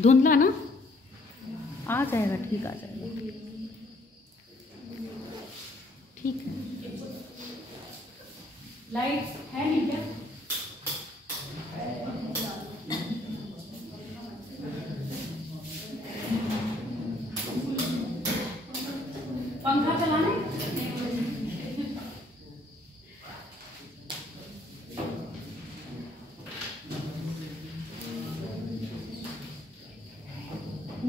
धुंधला ना, आ जाएगा, ठीक आ जाएगा, ठीक है। लाइट है नहीं क्या? पंखा चलाना है?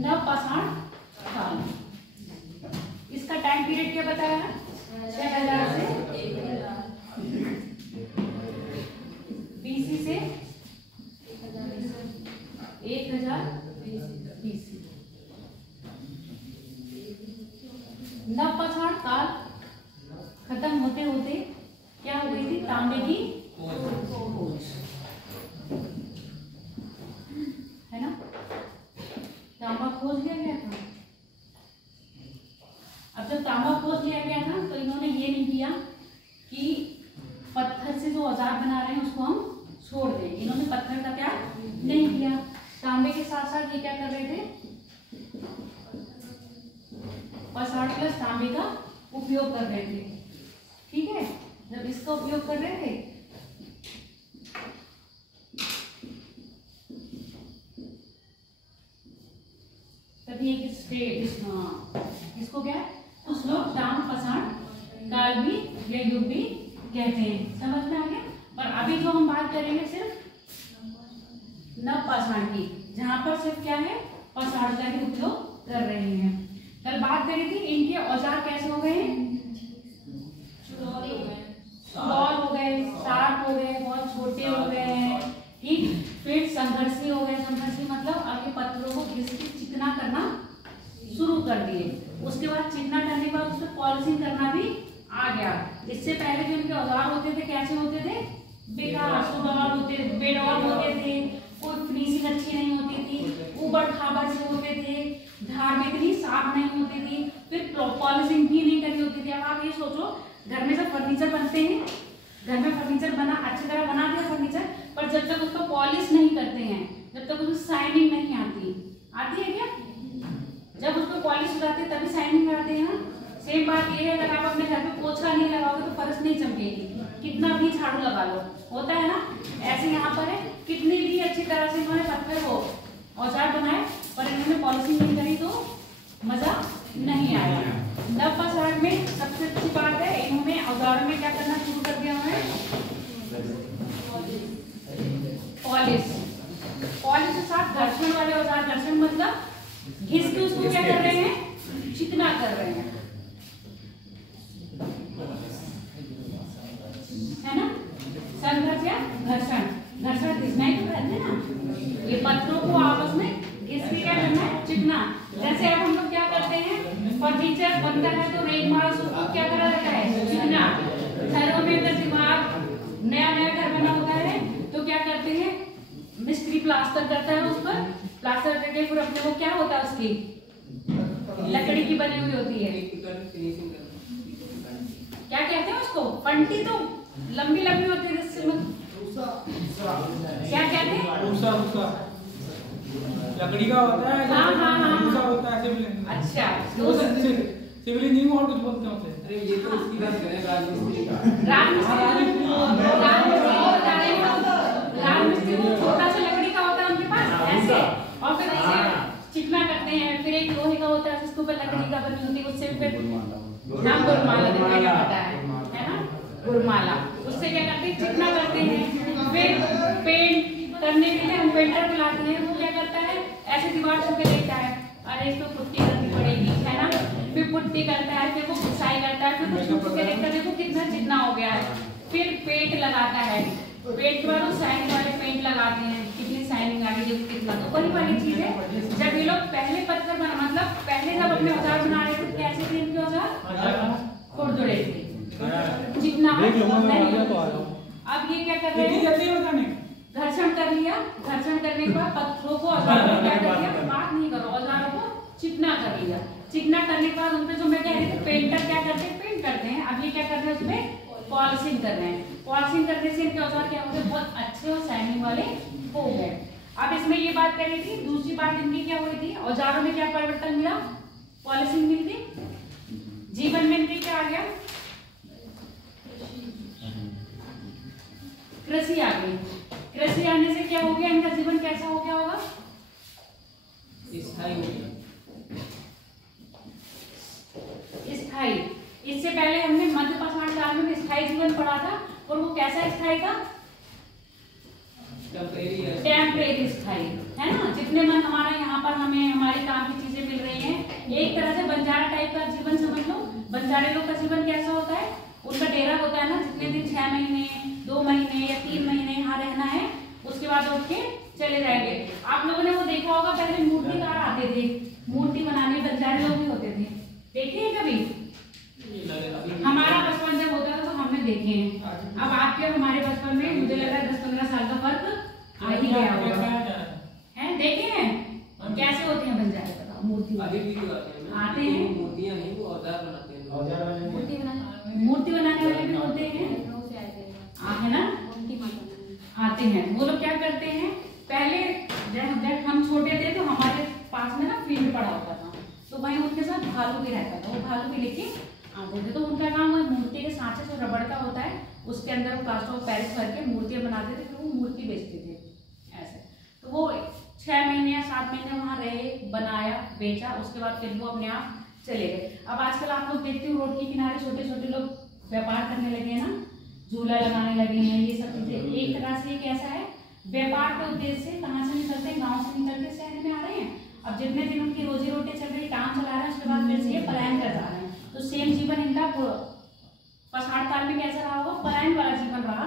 नवपाषाण काल, इसका टाइम पीरियड क्या बताया है? 6000 से बीसी से 1000 बीसी। नवपाषाण काल खत्म होते होते क्या हो गई थी? तांबे की खोज, है ना? तांबा खोज लिया गया था। अब जब तांबा खोज लिया गया था तो इन्होंने ये नहीं किया कि पत्थर से जो औजार बना रहे हैं उसको हम छोड़ दें। इन्होंने पत्थर का क्या नहीं किया, तांबे के साथ साथ ये क्या कर रहे थे? पाषाण प्लस तांबे का उपयोग कर रहे थे। ठीक है, जब इसका उपयोग कर रहे थे तभी एक स्टेट, इसको क्या कुछ लोग ताम्रपाषाण काल भी या युग भी कहते हैं। समझ में आ गया? और अभी जो हम बात करेंगे सिर्फ नवपाषाण की, जहां पर सिर्फ क्या है? पाषाण का ही उपयोग कर रहे हैं। कल बात करी थी इनके औजार कैसे हो गए? सुडौल हो गए, शार्प हो गए, बहुत छोटे हो गए हैं। ठीक, फिर संघर्षी हो गए। संघर्षी मतलब आगे पत्थरों को घिस के चिकना करना शुरू कर दिए। उसके बाद चिकना करने के बाद उसमें पॉलिशिंग करना भी आ गया। इससे पहले जो इनके औजार होते थे कैसे होते थे? बेकार, सुडौल होते, बेडौल होते थे, कोई फिनिशिंग अच्छी नहीं होती थी, ऊबड़ खाबड़ से होते थे, धार में इतनी साफ नहीं होती थी, फिर पॉलिशिंग भी नहीं करनी होती थी। अब आप ये सोचो, घर में जब फर्नीचर बनते हैं, घर में फर्नीचर बना अच्छी तरह बना दिया फर्नीचर, पर जब तक उसको पॉलिश नहीं करते हैं, जब तक उसमें शाइनिंग नहीं आती है क्या? जब उसको पॉलिश हो जाती है तभी शाइनिंग आती है ना। सेम बात ये है, अगर आप अपने घर में पोछा नहीं लगाओगे तो फर्श नहीं चमकेगी, कितना भी झाड़ू लगा लो, होता है ना? ऐसे यहाँ पर है, कितनी भी अच्छी तरह से इन्होंने पत्थर को औजार बनाए पर इन्होंने पॉलिशिंग नहीं करी तो मजा नहीं आया। नवपाषाण में सबसे अच्छी बात है, इन्होंने औजारों में क्या करना शुरू कर दिया है? पॉलिश। पॉलिश के साथ घर्षण वाले औजार, घर्षण मतलब घिस के उसको क्या कर रहे हैं? चिकना कर रहे हैं, है ना? संघर्ष या घर्षण, घर्षण घिसना ही तो कहते हैं ना। ये पत्थरों को आपस में घिस के क्या करना है? चिकना। जैसे अब हम लोग क्या करते हैं, फर्नीचर बनता है तो रेगमाल से उसको क्या करा जाता है? चिकना। घरों में अगर दीवार नया घर बना होता है तो क्या करते हैं? मिस्त्री प्लास्टर करता है, उस पर प्लास्टर करके फिर अपने को क्या होता है? उसकी लकड़ी की बनी हुई होती है, क्या कहते हैं उसको? पंटी तो लंबी लंबी होती है, जिससे क्या कहते हैं? लकड़ी का होता है। हाँ होता है सिविल। अच्छा, सिविल इंजीनियरिंग और कुछ बोलते हैं। अरे ये तो इसकी बात करें, राजमिस्त्री का। राजमिस्त्री छोटा सा लकड़ी का होता है उनके पास ऐसे, और फिर ऐसे चिकना करते हैं। फिर एक लोहे का होता है जिसके ऊपर लकड़ी का बनी होती है, उससे फिर नाम गुरमाला पता है ना? गुरमाला, उससे क्या करते हैं? चिकना करते हैं। फिर पेंट करने के लिए हम पेंटर बुलाते हैं, वो क्या करता है? ऐसे दीवार छू के देखता है, अरे इसको पुट्टी करनी पड़ेगी, है ना? फिर पुट्टी करता है, फिर वो घिसाई करता है, फिर वो छू के देखता है, देखो कितना चिकना हो गया है। फिर पेंट लगाता है, पेंट के बाद वो शाइनिंग वाले पेंट लगाते हैं, कितनी शाइनिंग आ रही है, कितना। तो वही वाली चीज है, जब ये लोग पहले पत्थर बना, मतलब पहले जब अपने औजार बना रहे थे कैसे थे इनके औजार? खुरदुरे थे, चिकना नहीं। अब ये क्या कर रहे हैं? करने के बाद पत्थरों को औजारों को क्या कर दिया, बात नहीं करो, औजारों को चिकना कर लिया। चिकना करने के बाद उनपे जो मैं कह रही थी पेंटर क्या करते हैं, पेंट करते हैं। अब ये क्या कर रहे हैं, उसमें पॉलिशिंग कर रहे हैं। पॉलिशिंग करने से इनके औजार क्या हो गए, बहुत अच्छे और शाइनिंग वाले हो गए। अब इसमें ये बात कर रही थी, दूसरी बात इनकी क्या हुई थी, औजारों में क्या परिवर्तन मिला, पॉलिशिंग मिल गई। जीवन में इनके क्या आ गया, कृषि आ गई। कृषि आने से क्या हो गया, इनका जीवन कैसा हो गया होगा, स्थायी हो गया। स्थायी। इससे पहले हमने मध्य पाषाण काल में स्थायी जीवन पढ़ा था, और वो कैसा स्थायी था, टेम्परेरी स्थायी, है ना। जितने मन हमारा यहाँ पर हमें हमारे काम की चीजें मिल रही हैं, एक तरह से बंजारा टाइप का जीवन समझ लो। बंजारे लोग का जीवन कैसा होता है, उनका डेरा होता है ना, जितने दिन 6 महीने 2 महीने या 3 महीने यहाँ रहना है, उसके बाद उठ के चले जाएंगे। आप लोगों ने वो देखा होगा, पहले मूर्तिकार आते थे, मूर्ति बनाने बंजारे लोग भी होते थे, देखे हैं कभी? हमारा बचपन जब होता था तो हमने देखे हैं। अब आपके और हमारे बचपन में मुझे लग रहा है 10-15 साल का फर्क आ ही गया होगा, है? देखे हैं कैसे होते हैं बंजारे, बताओ। मूर्ति आते हैं, मूर्तियां नहीं, वो औजार बनाते हैं। मूर्ति बनाने वाले भी होते हैं, है ना, आते हैं। वो लोग क्या करते हैं, पहले जब हम छोटे थे तो हमारे पास में ना फील्ड पड़ा होता था, तो वहीं उनके साथ भालू भी रहता था, वो भालू भी लेके आते थे। तो उनका काम वो मूर्ति के सांचे जो रबड़ का होता है उसके अंदर वो प्लास्टर ऑफ पेरिस करके मूर्तियां बनाते थे, फिर वो मूर्ति बेचते थे ऐसे। तो वो 6 महीने या 7 महीने वहां रहे, बनाया, बेचा, उसके बाद फिर वो अपने आप चले गए। अब आजकल आप लोग देखते हो रोड के किनारे छोटे छोटे लोग व्यापार करने लगे हैं ना, झूला लगाने लगे हैं, ये सब चीजें। एक तरह से ये कैसा है, व्यापार के उद्देश्य से कहाँ से निकलते हैं, गाँव से निकलते शहर में आ रहे हैं। अब जितने दिन उनकी रोजी रोटी चल रही, काम चला रहे हैं, उसके बाद फिर से ये पलायन कर जा रहे हैं। तो सेम जीवन इनका पाषाण काल में कैसा रहा होगा, पलायन वाला जीवन रहा।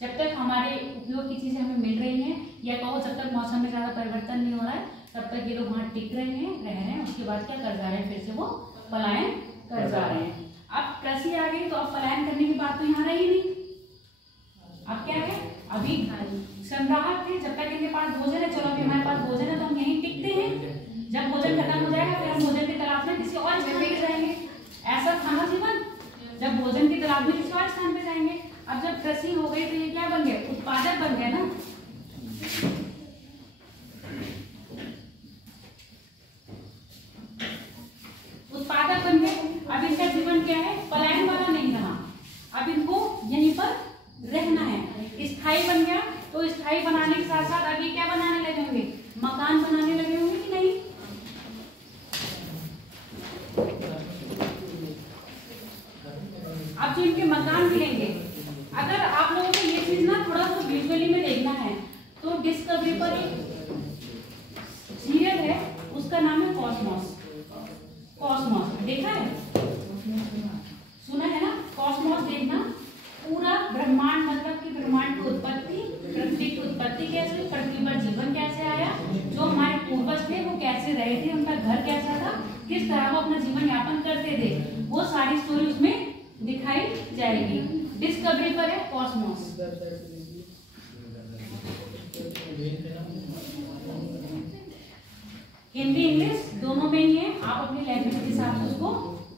जब तक हमारे उपयोग की चीजें हमें मिल रही हैं, या कहो जब तक मौसम में ज्यादा परिवर्तन नहीं हो रहा है, तब तक ये लोग वहाँ टिक रहे हैं, रह रहे हैं। उसके बाद क्या कर जा रहे हैं, फिर से वो पलायन कर जा रहे हैं। अब कृषि आ गई तो अब पलायन करने की बात तो यहाँ रही नहीं। अब क्या है, अभी संग्राहक थे, जब तक इनके पास भोजन है, चलो अभी हमारे पास भोजन है तो हम यहीं टिकते हैं। जब भोजन खत्म हो जाएगा फिर हम भोजन की तलाश में किसी और जगह पे जाएंगे, ऐसा था ना जीवन। जब भोजन की तलाश में किसी और स्थान पे जाएंगे। अब जब कृषि हो गई तो ये क्या बन गए, उत्पादक बन गए ना। उत्पादक बन गए। अब इनका जीवन क्या है, पलायन वाला नहीं रहा, अब इनको यहीं पर रहना है। स्थायी बन गया, तो स्थायी बनाने के साथ साथ अभी क्या बनाने लगे होंगे, मकान बनाने लगे होंगे कि नहीं। अब जो इनके मकान मिलेंगे, अगर आप लोगों को ये चीज ना थोड़ा सा विजुअली में देखना है, तो डिस्कवरी पर एक सीरियल है, उसका नाम है कॉस्मोस। कॉस्मोस देखा है, सुना है ना। कॉस्मोस देखना, पूरा ब्रह्मांड, मतलब कि ब्रह्मांड की उत्पत्ति, पृथ्वी की उत्पत्ति कैसे हुई, पृथ्वी पर जीवन कैसे आया, जो हमारे पूर्वज थे वो कैसे रहे थे, उनका घर कैसा था, किस तरह वो अपना जीवन यापन करते थे, वो सारी स्टोरी उसमें दिखाई जाएगी। डिस्कवरी पर है कॉस्मोस। हिंदी इंग्लिश दोनों में ही है, आप अपनी लैंग्वेज के हिसाब से उसको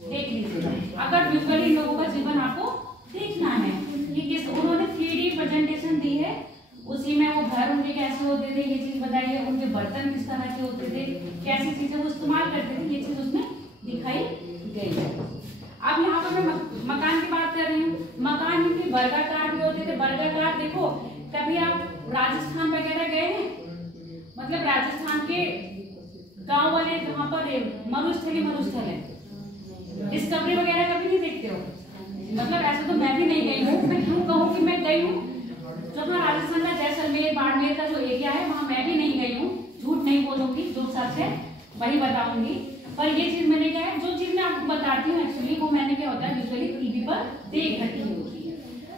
देख लीजिएगा। अगर विजुअली लोगों का जीवन आपको देखना है कि किस, उन्होंने 3D प्रेजेंटेशन दी है, उसी में वो घर उनके कैसे होते थे ये चीज बताइए, उनके बर्तन किस तरह के होते थे, कैसी चीजें वो इस्तेमाल करते थे, ये चीज उसमें दिखाई गई है। अब यहाँ पर मैं मकान की बात कर रही हूँ। मकान इनके वर्गाकार भी होते थे। वर्गाकार देखो, कभी आप राजस्थान वगैरह गए हैं, मतलब राजस्थान के गांव वाले जहाँ पर मरुस्थल है, डिस्कवरी वगैरह कभी नहीं देखते हो। मतलब ऐसे तो मैं भी नहीं गई हूँ, मैं क्यों कहूँ कि मैं गई हूँ, जो अपना राजस्थान का जैसलमेर बाड़मेर का जो एरिया है वहाँ मैं भी नहीं गई हूँ, झूठ नहीं बोलूंगी, जो सच है वही बताऊंगी। पर ये चीज मैंने क्या है, जो चीज मैं आपको बताती हूँ एक्चुअली वो मैंने क्या होता है विजुअली टीवी पर देख रखी होती है।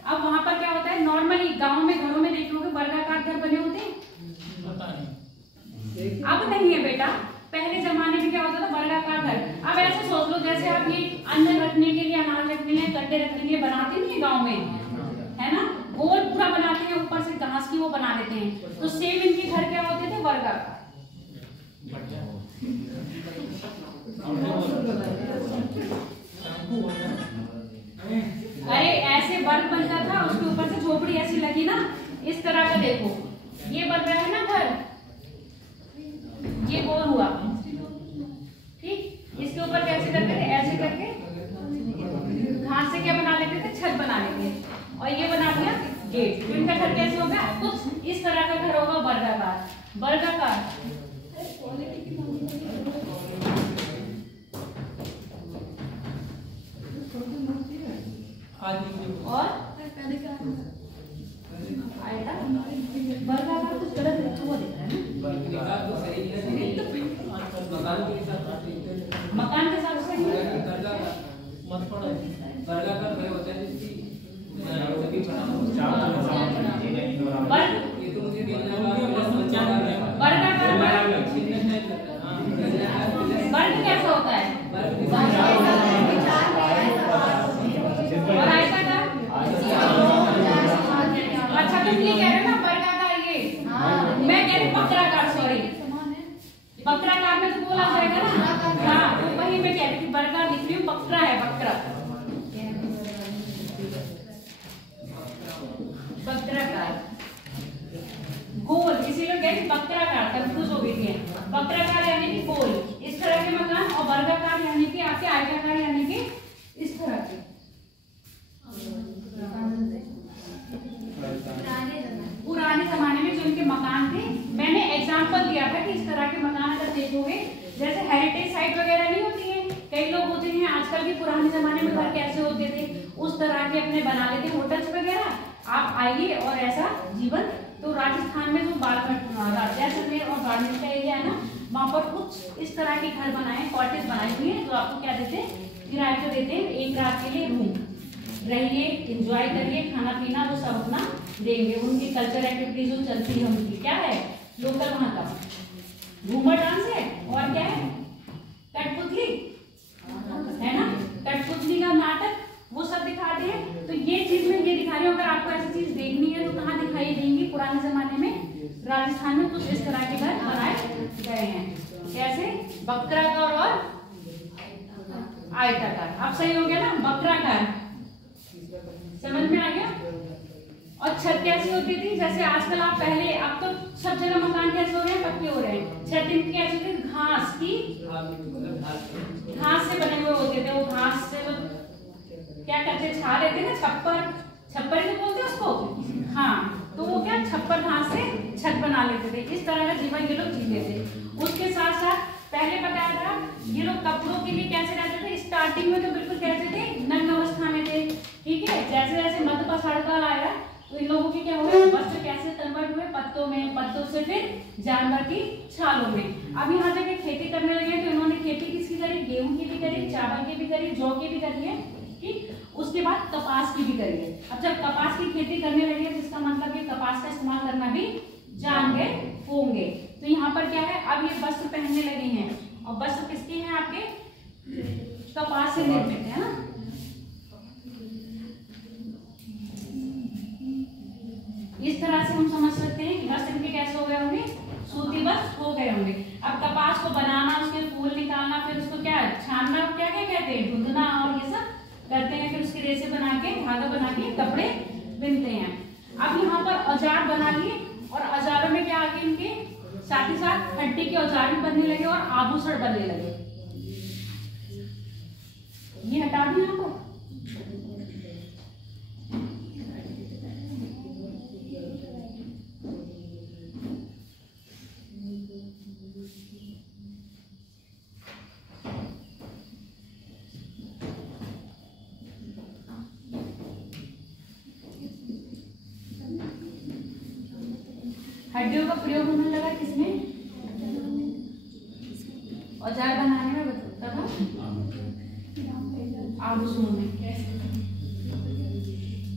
अब वहाँ पर क्या होता है, नॉर्मली गाँव में घरों में देख लोगे वर्गाकार घर बने होते हैं, अब नहीं है बेटा। पहले जमाने में क्या होता था, वर्गाकार घर। अब ऐसे सोच लो जैसे आप ये अन्न रखने के लिए, अनाज रखने के लिए, कट्टे रखने के लिए बनाते नहीं है गाँव में, है ना, गोल पूरा बनाते हैं, ऊपर से घास की की वो बना लेते हैं। तो सेम इनके घर क्या होते थे, वर्गाकार। अरे ऐसे वर्ग बनता था, उसके ऊपर से झोपड़ी ऐसी लगी ना, इस तरह का। देखो ये बन रहा है ना घर, ये गोल हुआ, ठीक। इसके ऊपर कैसे करते थे, ऐसे करके घास से क्या बना लेते थे, छत बना लेते, और ये बना दिया गेट। तो इनका घर कैसे होगा, कुछ इस तरह का घर होगा, वर्गाकार। वर्गाकार और वर्गाकार कुछ गलत लिखा हुआ दिख रहा है ना, मकान के साथ सही है। वर्ग कैसा होता है, और आयताकार। अच्छा तो ये कह रहे हैं ना वर्गाकार, ये मैं कह रही वक्राकार, सॉरी वक्राकार में तो बोला जाएगा ना। हाँ तो वही मैं कह रही थी, वर्गा लिख रही हूँ, वक्रा है, वक्रा वक्राकार गोल, इसीलिए कह रही वक्राकार, कंफ्यूज हो गई थी। वक्राकार यानी कि गोल इस तरह के मकान, और वर्गाकार यानी कि आपके आयताकार यानी कि इस तरह के। पुराने जमाने में जो इनके मकान थे, मैंने एग्जांपल दिया था कि इस तरह के मकान अगर देखोगे, जैसे हेरिटेज साइट वगैरह नहीं होती है, कई लोग होते हैं आजकल भी, पुराने जमाने में घर कैसे होते थे उस तरह के अपने बना लेते, होटल्स वगैरह। आप आइए और ऐसा जीवन, तो राजस्थान में जो जैसलमेर और बाड़मेर का एरिया है ना, वहाँ पर कुछ इस तरह के घर बनाए, कॉटेज बनाए हुए हैं, जो आपको क्या देते हैं, किराए पे देते हैं, एक रात के लिए रूम, रहिए, एंजॉय करिए, खाना पीना वो सब अपना देंगे। उनकी कल्चर एक्टिविटीज जो चलती है उनकी क्या है, लोकल वहाँ का घूमर डांस है, और क्या है, कठपुतली है ना, कठपुतली का नाटक, वो सब दिखाते हैं। तो ये चीज में ये दिखा रही हूँ, अगर आपको ऐसी चीज देखनी है तो कहाँ दिखाई देंगी, पुराने जमाने में राजस्थान में कुछ इस तरह के घर बनाए गए हैं, कैसे वक्राकार और आयताकार। अब सही हो गया ना, वक्राकार समझ में आ गया। और छत कैसी होती थी, जैसे आजकल आप पहले, अब तो सब जगह मकान कैसे हो रहे हैं, पक्के हो रहे हैं। छत इनकी कैसी होती थी, घास की, घास से बने हुए होते थे। वो घास से वो क्या करते, छा लेते ना, छप्पर, छप्पर ही तो बोलते हैं उसको, हाँ। तो वो क्या, छप्पर घास से छत बना लेते थे। इस तरह का जीवन ये लोग जीते थे। उसके साथ साथ पहले बताया था, ये लोग कपड़ों के लिए कैसे रहते थे, स्टार्टिंग में तो बिल्कुल कैसे थे, नग्न अवस्था में थे, ठीक है। जैसे जैसे मध्य का साढ़काल आया, तो इन लोगों के क्या हुए, वस्त्र कैसे कन्वर्ट हुए, पत्तों में, पत्तों से फिर जानवर की छालों में। अब यहाँ जगह खेती करने लगे, तो इन्होंने खेती किसकी करी, गेहूं की भी करी, चावल की भी करी, जौ की भी करी है, ठीक। उसके बाद कपास की भी करी है। अब जब कपास की खेती करने लगे, जिसका मतलब ये कपास का इस्तेमाल करना भी जान गए होंगे। तो यहाँ पर क्या है, अब ये वस्त्र पहनने लगे हैं, और वस्त्र किसके हैं, आपके कपास से निर्मित है ना। इस तरह से हम समझ सकते हैं कि वस्त्र इनके कैसे हो गए होंगे, सूती वस्त्र हो गए होंगे। अब कपास को बनाना, उसके फूल निकालना, फिर उसको क्या छानना, क्या क्या कहते हैं, ढूंढना, और ये सब करते हैं। फिर उसके रेशे बना के, धागा बना के कपड़े बिनते हैं। अब यहाँ पर औजार बना लिए, और औजारों में क्या आगे इनके साथ ही साथ हड्डी के औजार भी बनने लगे और आभूषण बनने लगे। ये हटा दूं यहाँ को, हड्डियों का प्रयोग होने लगा किसमें, औजार बनाने में तथा आभूषणों में।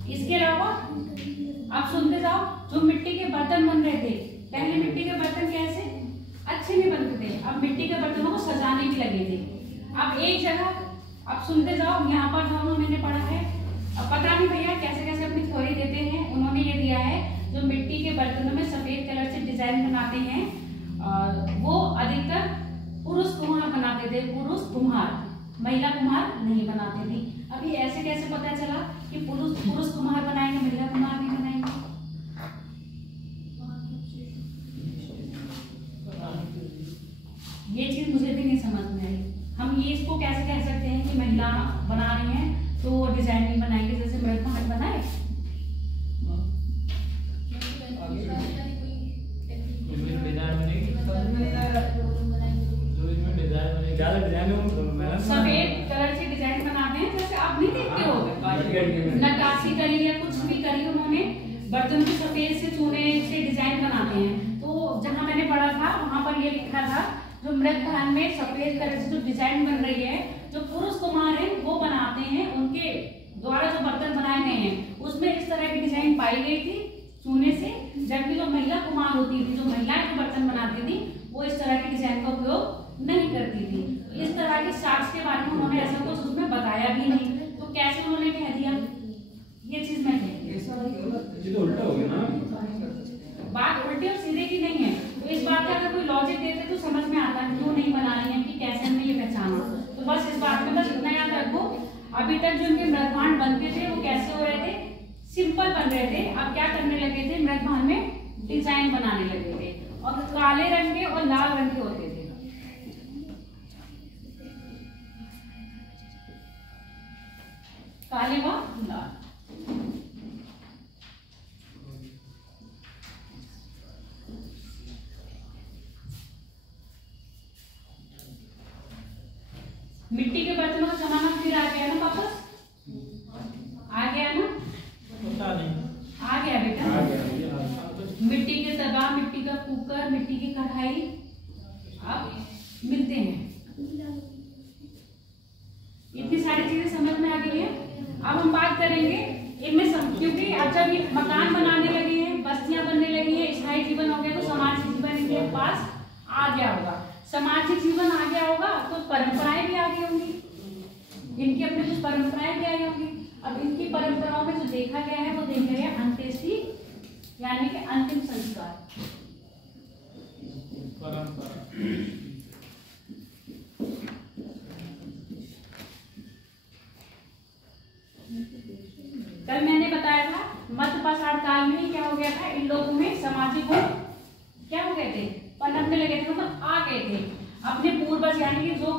इसके अलावा आप सुनते जाओ, जो मिट्टी के बर्तन बन रहे थे, पहले मिट्टी के बर्तन कैसे अच्छे नहीं बनते थे, अब मिट्टी के बर्तनों को सजाने भी लगे थे। अब एक जगह आप सुनते जाओ, यहाँ पर दोनों मैंने पढ़ा है, अब पता नहीं भैया कैसे कैसे अपनी थ्योरी देते हैं। उन्होंने ये दिया है जो मिट्टी के बर्तनों में सफेद कलर से डिजाइन बनाते हैं, वो अधिकतर पुरुष कुम्हार बनाते थे। पुरुष कुम्हार, महिला कुम्हार नहीं बनाते थे। अभी ऐसे कैसे पता चला कि पुरुष कुम्हार बनाएंगे, महिला कुम्हार नहीं बनाएंगे? ये चीज मुझे भी नहीं समझ में आई। हम ये इसको कैसे कह सकते हैं कि महिला बना रही हैं तो वो डिजाइन नहीं बनाएंगे जैसे मर्द कुम्हार बनाए? सफेद कलर से डिजाइन बनाते हैं, जैसे आप नहीं देखते हो नक्काशी करी या कुछ भी करी उन्होंने, बर्तन को सफेद से चूने से डिजाइन बनाते हैं। तो जहां मैंने पढ़ा था वहां पर ये लिखा था जो मृतभान में सफेद कलर से जो डिजाइन बन रही है, जो पुरुष कुम्हार है वो बनाते हैं, उनके द्वारा जो बर्तन बनाए गए हैं उसमें इस तरह की डिजाइन पाई गई थी चूने से। जबकि जो महिला कुम्हार होती थी, जो महिलाएं जो बर्तन बनाती थी, वो इस तरह की डिजाइन का उपयोग नहीं करती थी। तो इस तरह के साक्ष्य के बारे में उन्होंने ऐसा कुछ उसमें बताया भी नहीं, तो कैसे उन्होंने कह दिया? ये चीज मैं कहती हूँ उल्टा हो गया ना, बात उल्टी और सीधे की नहीं है। तो इस बात का अगर कोई लॉजिक देते तो समझ में आता है क्यों नहीं बना रही है, कि कैसे हमने ये पहचाना। तो बस इस बात में बस इतना याद रखो, अभी तक जो उनके मृतभांड बनते थे वो कैसे हो रहे थे? सिंपल बन रहे थे। अब क्या करने लगे थे? मृतभांड में डिजाइन बनाने लगे थे, और काले रंग के और लाल रंग के होते थे। काले व लाल। मिट्टी के बर्तनों का जमाना फिर आ गया ना वापस? आ गया ना? पता नहीं, आ गया बेटा। आ गया। मिट्टी के तवा, मिट्टी का कुकर, मिट्टी की कढ़ाई अब मिलते हैं। इतनी सारी चीजें समझ में आ गई है। अब हम बात करेंगे इनमें क्योंकि अब जब ये मकान बनाने लगे हैं, बस्तियां बनने लगी हैं, स्थायी जीवन हो गया, तो सामाजिक जीवन इनके पास आ गया होगा। सामाजिक जीवन आ गया होगा तो परंपराएं भी आ गई होंगी, इनकी अपनी कुछ परंपराएं भी आई होंगी। अब इनकी परंपराओं में जो देखा गया है वो देखा गया अंत्येष्टि, यानी कि अंतिम संस्कार। कल मैंने बताया था मध्य पाषाण काल में ही क्या हो गया था, इन लोगों में सामाजिक गुण क्या हो गए थे? पनपने लगे थे, मतलब आ गए थे। अपने पूर्वज यानी कि जो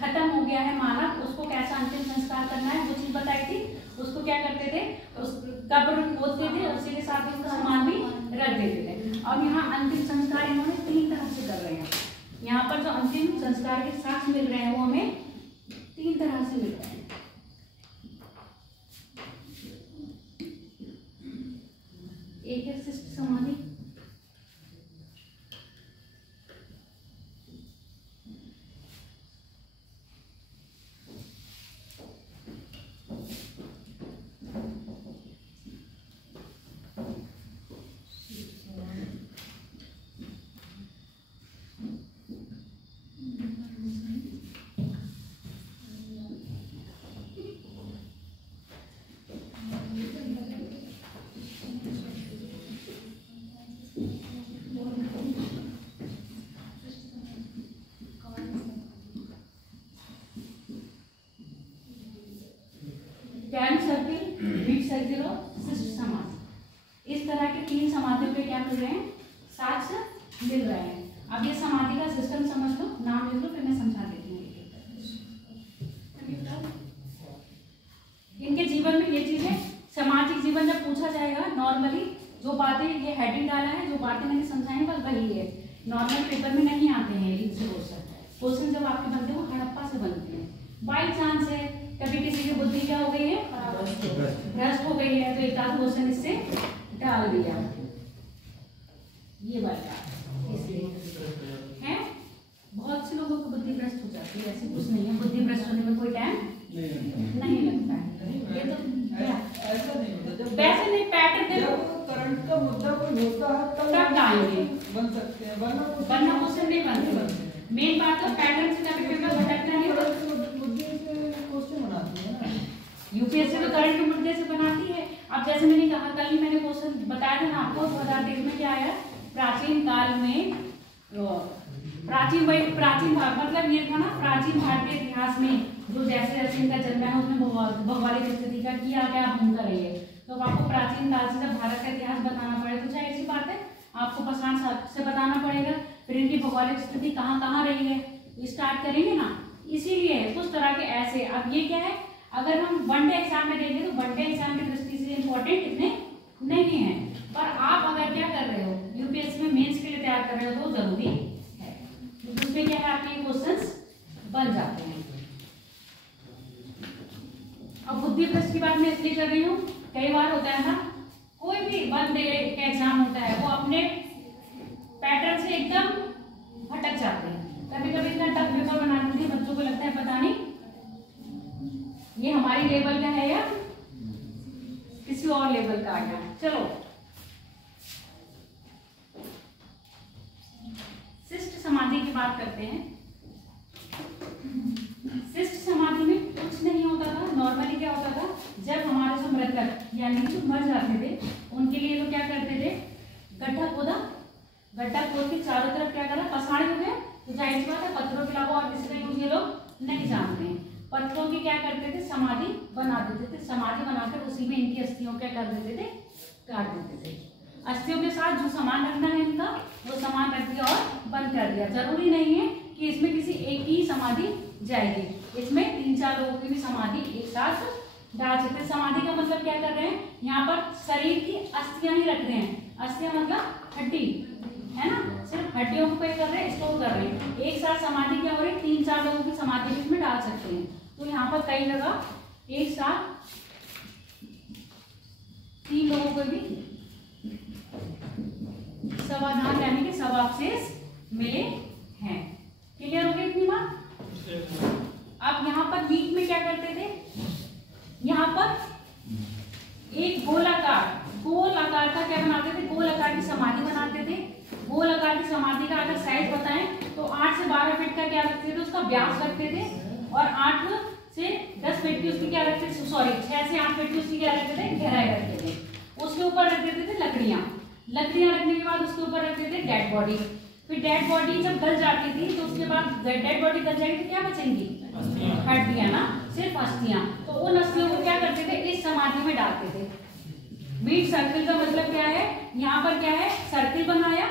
खत्म हो गया है मानव, उसको कैसा अंतिम संस्कार करना है वो चीज बताई थी। उसको क्या करते थे? उस कब्र खोदते थे, उसी के साथ उसका सामान भी रख देते थे। अब यहाँ अंतिम संस्कार इन्होंने 3 तरह से कर रहे हैं। यहाँ पर जो अंतिम संस्कार के साक्ष्य मिल रहे हैं वो हमें 3 तरह से मिल रहे हैं। एक है शिष्ट समाधि, सर्किल और शिष्ट समाधि। इस तरह के 3 समाधियों पे क्या मिल रहे हैं? साक्ष्य मिल रहे हैं। अब ये समाधि का सिस्टम समझ लो, नाम लिख लो, फिर मैं समझा देती हूँ। इनके जीवन में ये चीज है, सामाजिक जीवन जब पूछा जाएगा नॉर्मली जो बातें, ये हेडिंग डाला है, जो बातें मैंने समझाई बस वही है। नॉर्मल पेपर में नहीं आते हैं इनसे क्वेश्चन जब आपके बनते हैं वो हड़प्पा से बनते हैं। बाई चांस है कभी किसी की बुद्धि क्या हो गई है, भ्रष्ट हो गई है, तो एक आध क्वेश्चन इससे डाल दिया, ये बात इसलिए है। बहुत से लोगों को बुद्धि भ्रष्ट हो जाती है, ऐसे कुछ नहीं है, बुद्धि भ्रष्ट होने में कोई टाइम नहीं लगता है। ये तो ऐसा नहीं होता, जब वैसे नहीं पैटर्न देखो, करंट का मुद्दा कोई होता है तब डालेंगे, बन सकते हैं, वरना क्वेश्चन नहीं बनते। मेन बात तो पैटर्न से कभी पेपर भटकना नहीं होता। बुद्धि से क्वेश्चन बनाती है ना, यूपीएससी तो करंट के मुद्दे से बनाती है। अब जैसे मैंने कहा, कल ही मैंने क्वेश्चन बताया था ना आपको, 2023 में क्या आया, प्राचीन काल में प्राचीन मतलब ये था ना, प्राचीन भारतीय इतिहास में जो जैसे जैसे इनका जन्म है उसमें भौगोलिक स्थिति का क्या क्या भूमिका रही है। तो आपको प्राचीन काल से जब भारत का इतिहास बताना पड़े तो जाहिर सी बात है आपको पसान से बताना पड़ेगा, फिर इनकी भौगोलिक स्थिति कहाँ कहाँ रही है, स्टार्ट करेंगे ना। इसीलिए कुछ तरह के ऐसे, अब ये क्या है, अगर हम वनडे एग्जाम में देखें तो वनडे एग्जाम की दृष्टि से इंपॉर्टेंट इतने नहीं है, पर आप अगर क्या कर रहे हो, यूपीएससी में मेंस के लिए तैयार कर रहे हो तो जरूरी है, उसमें क्या है आपके क्वेश्चंस बन जाते हैं। अब बुद्धि प्रश्न की बात मैं इसलिए कर रही हूँ, कई बार होता है ना, कोई भी वनडे का एग्जाम होता है वो अपने पैटर्न से एकदम भटक जाते हैं। कभी कभी इतना टफ पेपर बनाते थे, बच्चों को लगता है पता नहीं ये हमारी लेवल का है या किसी और लेवल का आ गया। चलो शिष्ट समाधि की बात करते हैं। शिष्ट समाधि में कुछ नहीं होता था, नॉर्मली क्या होता था, जब हमारे जो मृतक यानी जो मर जाते थे उनके लिए लोग क्या करते थे, गड्ढा खोदा, गड्ढा खोद के चारों तरफ क्या करा, पसाड़ हो गया। तो जाहिर सी बात है पत्थरों के अलावा और किसी का यूज ये लोग नहीं जानते हैं। पत्थरों की क्या करते थे, समाधि बना देते थे, समाधि बनाकर उसी में इनकी अस्थियों क्या कर देते थे, काट देते थे। अस्थियों के साथ जो सामान रखना है इनका वो सामान रख दिया और बंद कर दिया। जरूरी नहीं है कि इसमें किसी एक ही समाधि जाएगी, इसमें 3-4 लोगों की भी समाधि एक साथ डाल सकते हैं। समाधि का मतलब क्या कर रहे हैं, यहाँ पर शरीर की अस्थियां ही रख रहे हैं, अस्थियां मतलब हड्डी है ना, सिर्फ हड्डियों को क्या कर रहे हैं, स्टोर कर रहे हैं। एक साथ समाधि क्या हो रही है, 3-4 लोगों की समाधि इसमें डाल सकते हैं। तो यहाँ पर कई जगह एक साथ 3 लोगों को भी समाधान यानी कि शवावशेष मिले हैं। क्लियर हो गई इतनी बात। अब यहाँ पर नीट में क्या करते थे, यहाँ पर एक गोल आकार का क्या बनाते थे, गोल आकार की समाधि बनाते थे। गोल आकार की समाधि का अगर साइज बताएं तो 8 से 12 फीट का क्या रखते थे, उसका व्यास रखते थे, और 8 से 10 फीट की उसकी क्या रखते थे, सॉरी 6 से 8 फीट की उसकी क्या रखते थे, गहराई रखते थे। उसके ऊपर रख देते थे लकड़ियां रखने के बाद उसके ऊपर रखते थे डेड बॉडी। फिर डेड बॉडी जब गल जाती थी तो उसके बाद डेड बॉडी गल जाएगी तो क्या बचेंगी, हड्डियां ना, सिर्फ अस्थियां। तो उन अस्थियों को क्या करते थे, इस समाधि में डालते थे। बीट सर्किल का मतलब क्या है, यहाँ पर क्या है, सर्किल बनाया,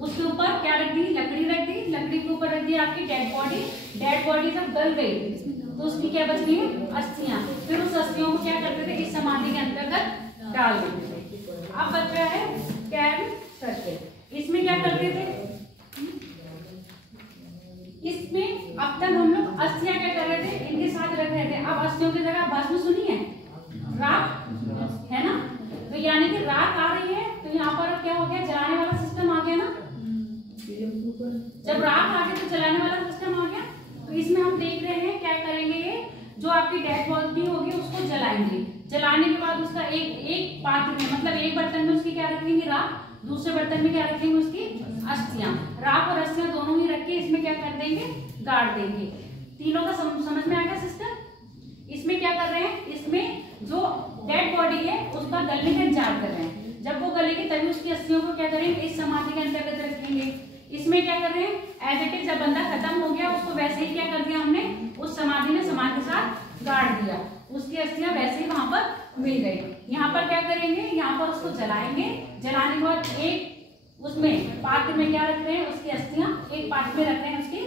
उसके ऊपर क्या रख दी, लकड़ी रख दी, लकड़ी के ऊपर रख दी आपकी डेड बॉडी। डेड बॉडी जब गल गई तो उसकी क्या बच गई, अस्थियां। फिर उस अस्थियों को क्या करते थे, इस समाधि के अंतर्गत डाल देते थे। अब बच रहा है कैन सर्किल। इसमें क्या करते थे, इसमें अब तक हम लोग अस्थियां क्या कर रहे थे, इनके साथ रख रहे थे। अब अस्थियों की जगह भस्म सुनी है, राख है ना, तो यानी कि राख आ रही है तो यहाँ पर अब क्या हो गया, जलाने वाला सिस्टम आ गया ना। जब राख आ गई तो जलाने वाला सिस्टम आ गया। तो इसमें हम देख रहे हैं क्या करेंगे, ये जो आपकी डेड बॉडी होगी उसको जलाएंगे। जलाने के बाद उसका एक पात्र में, मतलब एक बर्तन में उसकी क्या रखेंगे, राख, दूसरे बर्तन में क्या रखेंगे, उसकी अस्थियां। राख और अस्थियां दोनों ही रख के इसमें क्या कर देंगे, गाड़ देंगे। तीनों का समझ में आ गया सिस्टम। इसमें क्या कर रहे हैं, इसमें जो डेड बॉडी है उसका गलने का इंतजार कर रहे हैं। जब वो गलेगी तभी उसकी अस्थियों को क्या करेंगे, इस समाधि के अंतर्गत रखेंगे। इसमें क्या कर रहे हैं, एज इट इज जब बंदा खत्म हो गया उसको वैसे ही क्या कर दिया हमने, उस समाधि में समाधि के साथ गाड़ दिया, उसकी अस्थियां वैसे ही वहां पर मिल गई। यहाँ पर क्या करेंगे, यहाँ पर उसको जलाएंगे। जलाने के बाद एक उसमें पात्र में क्या रख रहे हैं, उसकी अस्थियां एक पात्र में रख रहे हैं, उसकी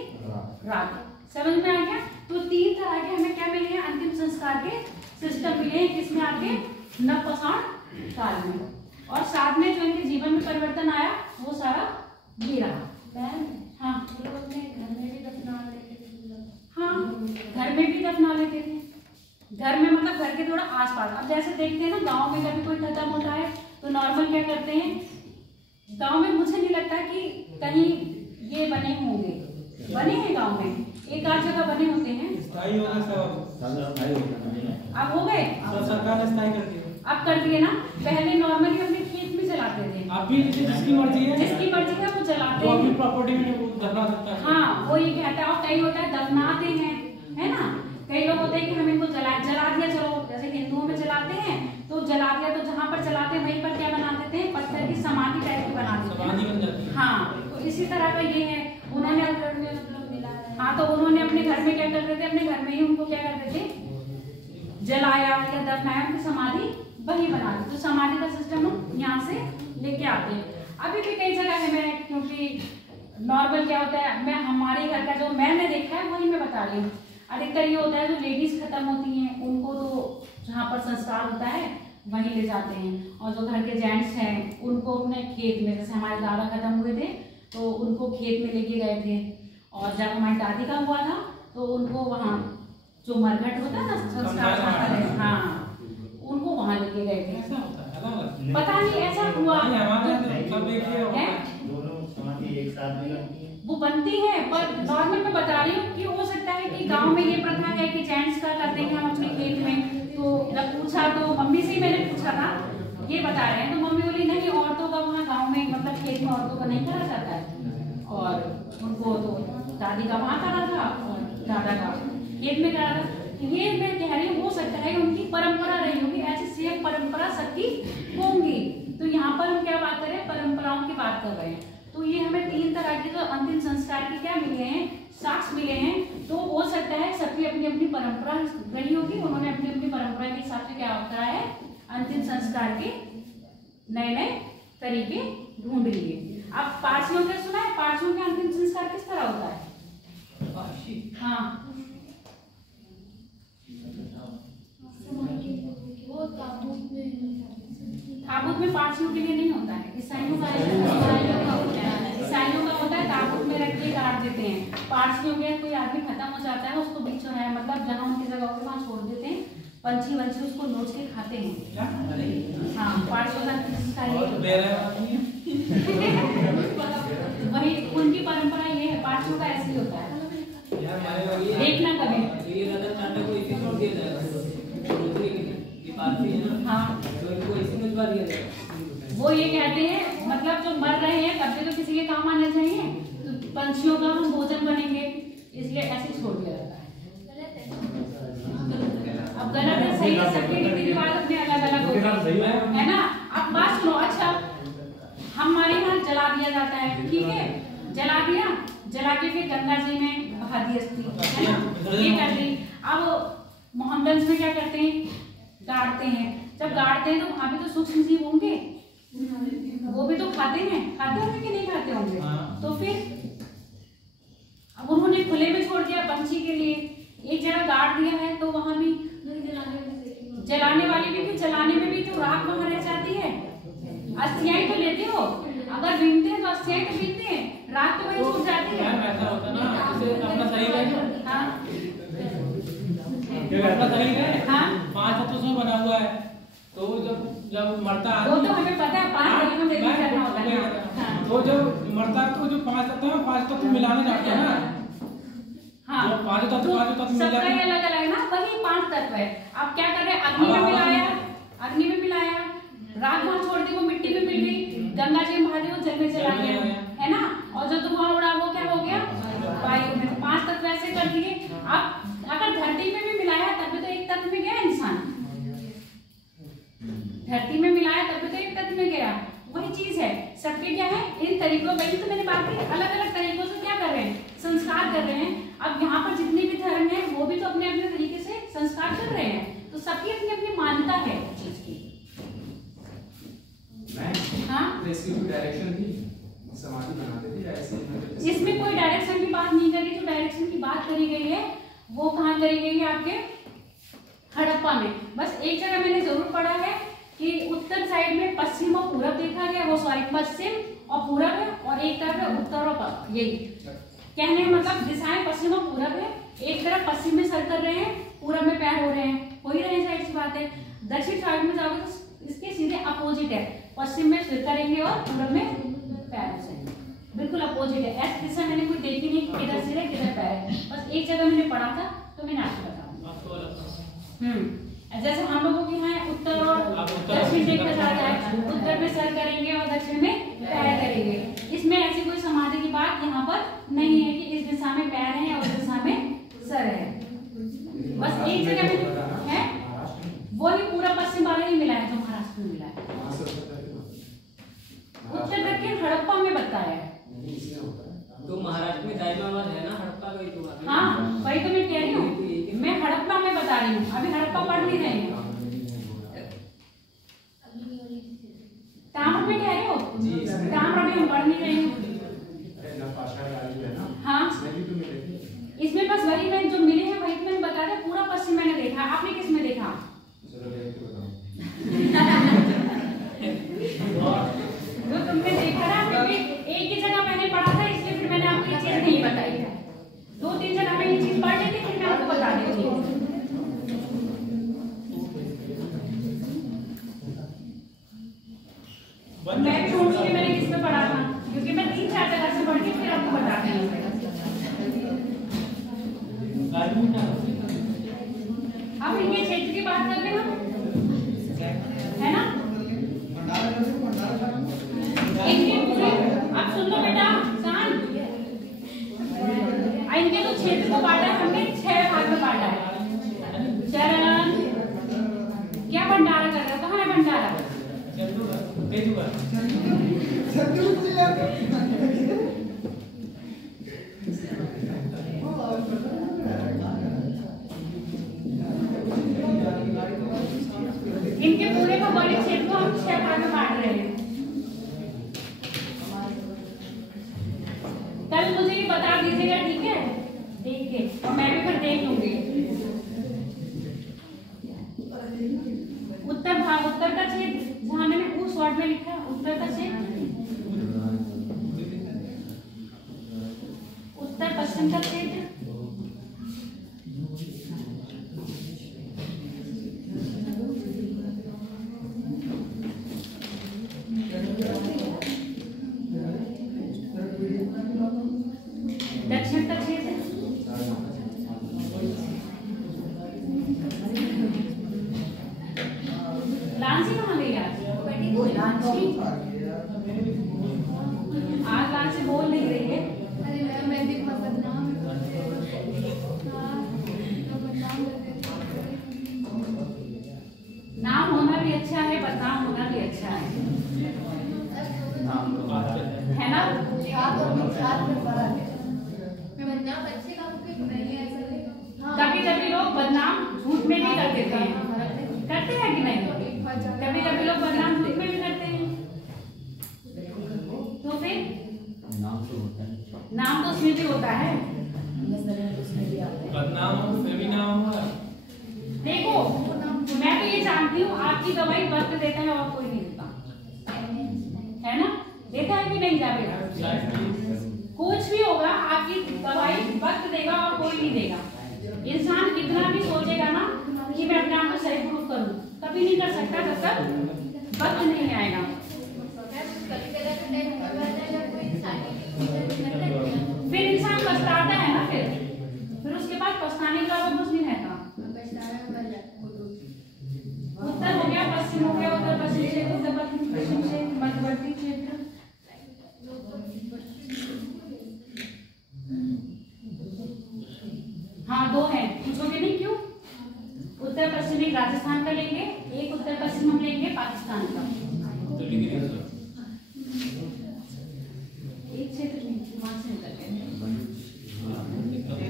राख। समझ में आ गया। तो 3 तरह के हमें क्या मिले हैं, अंतिम संस्कार के सिस्टम मिले हैं, किसमें आपके नवपाषाण काल में। और साथ में जो इनके जीवन में परिवर्तन आया वो सारा ये रहा। हाँ, घर में भी दफना लेते थे। हाँ, घर में भी दफना लेते थे। घर में मतलब घर के थोड़ा आसपास। अब जैसे देखते हैं ना गांव में कभी कोई खत्म होता है तो नॉर्मल क्या करते हैं, गांव में मुझे नहीं लगता कि कहीं ये बने होंगे, बने हैं गांव में, एक आध जगह बने होते हैं। अब हो गए, सरकार ने स्थायी कर दिया, अब कर दिए ना। पहले नॉर्मली अपने खेत में चलाते थे, अभी जिसकी मर्जी है वो चलाते हैं, अपनी प्रॉपर्टी में वो दफना सकता है। हाँ, वो ये कहता है। और कई होता है दफनाते हैं, है ना। कई लोग होते हैं कि हम इनको जला दिया, चलो जैसे हिंदुओं में जलाते हैं तो जला दिया, तो जहाँ पर जलाते हैं वहीं पर क्या बना देते हैं, पत्थर की समाधि टाइप की बना देते हैं। हाँ, तो इसी तरह का ये है। उन्होंने हाँ, तो उन्होंने अपने घर में क्या करते थे, अपने घर में ही उनको क्या करते थे, जलाया या दफनाया, उनकी समाधि वही बना दी। तो समाधि का सिस्टम हम यहाँ से लेके आते हैं। अभी भी कई जगह है, मैं क्योंकि नॉर्मल क्या होता है, मैं हमारे घर का जो मैंने देखा है वही मैं बता रही हूँ। अधिकतर ये होता है जो लेडीज खत्म होती हैं उनको तो जहाँ पर संस्कार होता है वहीं ले जाते हैं, और जो घर के जेंट्स हैं उनको अपने खेत में, जैसे हमारे दादा खत्म हुए थे तो उनको खेत में लेके गए थे, और जब हमारी दादी का हुआ था तो उनको वहाँ जो मरघट होता है ना संस्कार, हाँ, उनको वहाँ लेके गए थे। ऐसा होता है, पता नहीं ऐसा हुआ एक साथ में बनती है, वो बनती है, पर नॉर्मल मैं बता रही हूँ कि हो सकता है कि गांव में ये प्रथा है कि जेंट्स का करते हैं हम अपने खेत में। तो जब पूछा तो मम्मी से ही मैंने पूछा था, ये बता रहे हैं, तो मम्मी बोली नहीं, औरतों का वहाँ गांव में मतलब खेत में औरतों का नहीं करा जाता है, और उनको तो दादी का वहाँ करा था और दादा का खेत में करा था। ये मैं कह रही हूँ, हो सकता है उनकी परंपरा रही होगी, ऐसी सेम परंपरा सबकी होंगी। तो यहाँ पर हम क्या बात कर रहे हैं, परंपराओं की बात कर रहे हैं। तो ये हमें 3 तरह के जो अंतिम संस्कार के क्या मिले हैं, साक्ष्य मिले हैं। तो हो सकता है सबकी अपनी अपनी परंपरा रही होगी, उन्होंने अपनी अपनी परंपरा के हिसाब से क्या होता है, अंतिम संस्कार के नए नए तरीके ढूंढ लिए। अब पारसियों का सुना है, पारसियों के अंतिम संस्कार किस तरह होता है? हाँ, ताबूत में पारसियों के लिए नहीं होता है, ईसाइयों का होता है। ताबूत में रख के गाड़ देते हैं। पारसियों के कोई आदमी खत्म हो जाता है उसको बीच चौराहे, मतलब जहाँ उनकी जगह होगी वहाँ छोड़ देते हैं, पंछी वंछी उसको नोच के खाते हैं। हाँ, पारसियों का वही उनकी परंपरा ये है, पारसियों का ऐसे ही होता है। देखना कभी हाँ, वो ये कहते हैं मतलब जो मर रहे हैं कभी तो किसी के काम आना चाहिए, तो पंछियों का हम भोजन बनेंगे, इसलिए ऐसे छोड़ दिया जाता है। अब गलत है सही है, सबके रीति रिवाज अपने अलग अलग होते हैं, है ना। अब बात सुनो, अच्छा हमारे यहाँ जला दिया जाता है, ठीक है, जला दिया, जला के फिर गंगा जी में बहा दी अस्थि, है ना, ये कर दी। अब मोहम्मदन में क्या करते हैं, गाड़ते हैं। जब गाड़ते हैं तो वहाँ पे तो सूक्ष्म जीव होंगे, वो भी तो खाते होंगे कि नहीं खाते होंगे। तो फिर अब उन्होंने खुले में छोड़ दिया पंछी के लिए, एक जगह गाड़ दिया है, तो वहां भी जलाने वाली भी, जलाने में भी तो राख वहां रह जाती है। अस्थियां तो लेते हो, अगर बीनते हैं तो अस्थियां तो बीनते हैं, राख तो वही छूट जाती है। हाँ, 5 तत्वों से बना हुआ है, तो जब मरता है वो तो हमें पता है, 5 तत्वों में भी करना होता है। तो जब मरता है तो जो 5 तत्व है, 5 तत्व मिलाने जाते हैं ना। हाँ, जो 5 तत्व मिल सबका जाते हैं, अलग अलग ना, वही 5 तत्व है। अब क्या कर रहे हैं, अग्नि में मिलाया, राख वहां छोड़ दी, वो मिट्टी में मिल गई, गंगा जी में बहा दी, वो जल में चला गया, है ना। और जो धुआं उड़ा वो क्या हो गया, वायु में। 5 तत्व ऐसे कर दिए। अब अगर धरती में भी मिलाया तब भी तो एक तत्व में गया इंसान, धरती में मिलाया तब भी तो एक तत्व में गया, वही चीज है। सबके क्या है, इन तरीकों वही तो मैंने बात की, अलग अलग तरीकों से क्या कर रहे हैं, संस्कार कर रहे हैं। अब यहाँ पर जितने भी धर्म है वो भी तो अपने अपने तरीके से संस्कार कर रहे हैं, तो सबकी अपनी अपनी मान्यता है चीज की। हाँ, इसकी कोई डायरेक्शन थी, समाधि बनाते थे ऐसे? इसमें कोई डायरेक्शन की बात नहीं करी। जो डायरेक्शन की बात करी गई है वो कहाँ करी गई है, आपके हड़प्पा में। बस एक जगह मैंने जरूर पढ़ा है कि उत्तर साइड में पश्चिम और पूरब देखा गया, वो सॉरी पश्चिम और पूरब है, और एक तरफ है उत्तर और पश्चिम। यही कहने का मतलब दिशाएं पश्चिम और पूरब है, एक तरफ पश्चिम में सर कर रहे हैं, पूरब में पैर हो रहे हैं, हो ही रहे हैं, साइड की बात है। दक्षिण साइड में जाओगे तो इसके सीधे अपोजिट है, पश्चिम में सिर करेंगे और पूरब में पैर हो जाएंगे, बिल्कुल अपोजिट है। ऐसी दिशा मैंने कोई देखी नहीं किधर सिर है किधर पैर है, बस एक जगह मैंने पढ़ा था तो मैंने आपको बताया। जैसे हम लोगों के यहाँ उत्तर और दक्षिण देखा जाता है, उत्तर में सर करेंगे और दक्षिण में पैर करेंगे। इसमें ऐसी कोई समाधि की बात यहाँ पर नहीं है कि इस दिशा में पैर है और उस दिशा में सर है। बस जगह में है वही पूरा पश्चिम वाला ही मिला है जो महाराष्ट्र में मिला है। उत्तर दक्षिण हड़प्पा में बताया है। तो महाराष्ट्र में जायमाबाद है ना, हड़प्पा का ही तो बात है। हाँ वही तो मैं कह रही हूँ, मैं हड़प्पा में बता रही हूँ, अभी हड़प्पा पढ़ नहीं रहे हैं। ताम्र में कह रहे हो? ताम्र अभी हम पढ़ नहीं रहे हैं। हाँ इसमें बस वही में जो मिले हैं वही मैंने बता दिया, पूरा पश्चिम मैंने देखा। आपने किस में देखा? जो तुमने देखा ना, क्योंकि एक ही जगह मैंने पढ़ा था इसलिए फिर मैंने आपको ये चीज नहीं बताई है। 2-3 जगह में ये चीज पढ़ लेती फिर मैं आपको बता देती हूँ। मैं छोड़ूंगी मैंने किस में पढ़ा था, क्योंकि मैं 3-4 जगह से पढ़ के फिर आपको बताती हूँ। अब इनके क्षेत्र की बात कर लेना है ना। इनके पूरे अब सुन लो बेटा शांत। इनके तो क्षेत्र को बांटा है हमने 6 भाग में बांटा है। चरण क्या भंडारा कर रहा है? कहाँ है भंडारा? इनके पूरे भौगोलिक क्षेत्र को हम 6 भाग में बांट रहे हैं। कल मुझे ये बता दीजिएगा, ठीक है? देख के और मैं भी फिर देख लूंगी। उत्तर का क्षेत्र जहाँ मैंने उस वर्ड में लिखा है, उत्तर का क्षेत्र, उत्तर पश्चिम का क्षेत्र, दक्षिण का क्षेत्र, लांसी कहाँ गई आज? आज लांसी बोल नहीं रही है। नाम होना भी अच्छा है, बदनाम होना भी अच्छा है ना? कभी कभी लोग बदनाम झूठ में भी कर देते हैं, करते हैं कि नहीं? कभी कभी लोग बदनाम झूठ में भी करते हैं। तो फिर नाम तो उसमें भी होता है। बदनाम उसमें भी नाम होगा। देखो मैं तो ये जानती हूँ आपकी दवाई वक्त देता है और कोई नहीं देता है ना? देता है कि नहीं जावेद? कुछ भी होगा आपकी दवाई वक्त देगा और कोई नहीं देगा। इंसान कितना भी सोचेगा ना कि मैं अपने आप को सही प्रूफ करूं, कभी नहीं कर सकता जब तक वक्त नहीं आएगा। फिर इंसान पछताता है ना, फिर उसके बाद पछताने के अलावा कुछ नहीं रहता। उत्तर हो गया, पश्चिम हो गया, उत्तर पश्चिम क्षेत्र, उत्तर पश्चिम क्षेत्र, मध्यवर्ती क्षेत्र। हाँ 2 है, पूछोगे नहीं क्यों? उत्तर पश्चिम एक राजस्थान का लेंगे, एक उत्तर पश्चिम हम लेंगे पाकिस्तान का। एक क्षेत्र हिमाचल से निकल गए,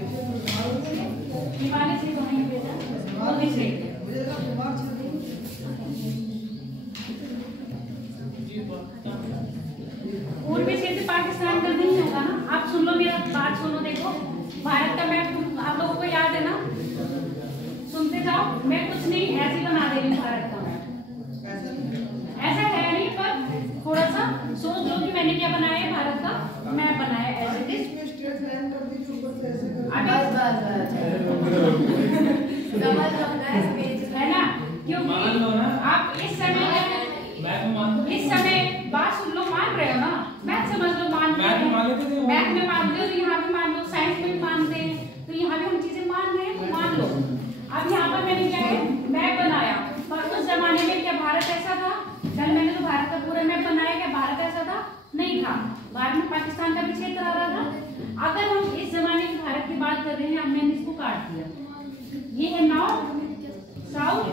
हिमालय से तो नहीं बेटा, पूर्वी क्षेत्र। पूर्वी क्षेत्र पाकिस्तान का नहीं होगा ना। आप सुन लो, मेरा बात सुनो। देखो भारत का मैप आप लोगों को याद है ना? सुनते जाओ, मैं कुछ नहीं ऐसे बना दे रही हूँ भारत का मैप। ऐसा है नहीं, पर थोड़ा सा सोच लो कि मैंने क्या बनाया है। भारत का मैप बनाया है ना? क्योंकि आप इस समय बात सुन लो, मान रहे हो ना? मैथ समझ लो, मान रहे हो, मैथ में मानते हो तो यहाँ भी मान लो, साइंस में भी मानते हैं तो यहाँ भी हम चीजें मान रहे हैं तो मान लो। अब यहाँ पर मैंने क्या है, मैप बनाया, पर उस जमाने में क्या भारत ऐसा था? कल मैंने तो भारत का पूरा मैप बनाया, क्या भारत ऐसा था? नहीं था। भारत में पाकिस्तान का भी क्षेत्र आ रहा था। अगर हम इस जमाने के भारत की बात कर रहे हैं, अब मैंने इसको काट दिया, ये है नॉर्थ, साउथ,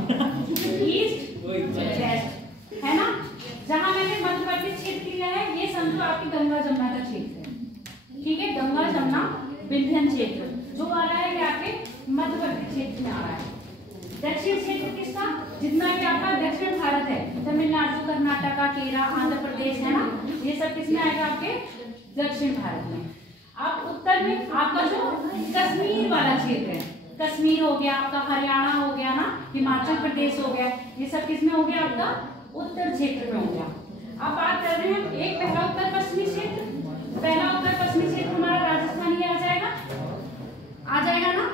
ईस्ट, वेस्ट, है ना। जहां मैंने मध्यवर्ती क्षेत्र लिया है ये समझो आपकी गंगा जमुना का क्षेत्र है, ठीक है। गंगा जमुना विंध्यन क्षेत्र जो आ रहा है ये आपके मध्यवर्ती क्षेत्र में आ रहा है। दक्षिण क्षेत्र किसका, जितना भी आपका दक्षिण भारत है, तमिलनाडु, कर्नाटका, केरल, आंध्र प्रदेश, है ना, ये सब किसमें आएगा आपके दक्षिण भारत में। अब उत्तर में आपका जो कश्मीर वाला क्षेत्र है, कश्मीर हो गया आपका, हरियाणा हो गया ना, हिमाचल प्रदेश हो गया, ये सब किसमें हो गया आपका उत्तर क्षेत्र में हो गया। अब बात कर रहे हैं एक पहला उत्तर पश्चिमी क्षेत्र। पहला उत्तर पश्चिमी क्षेत्र हमारा राजस्थान ही आ जाएगा ना।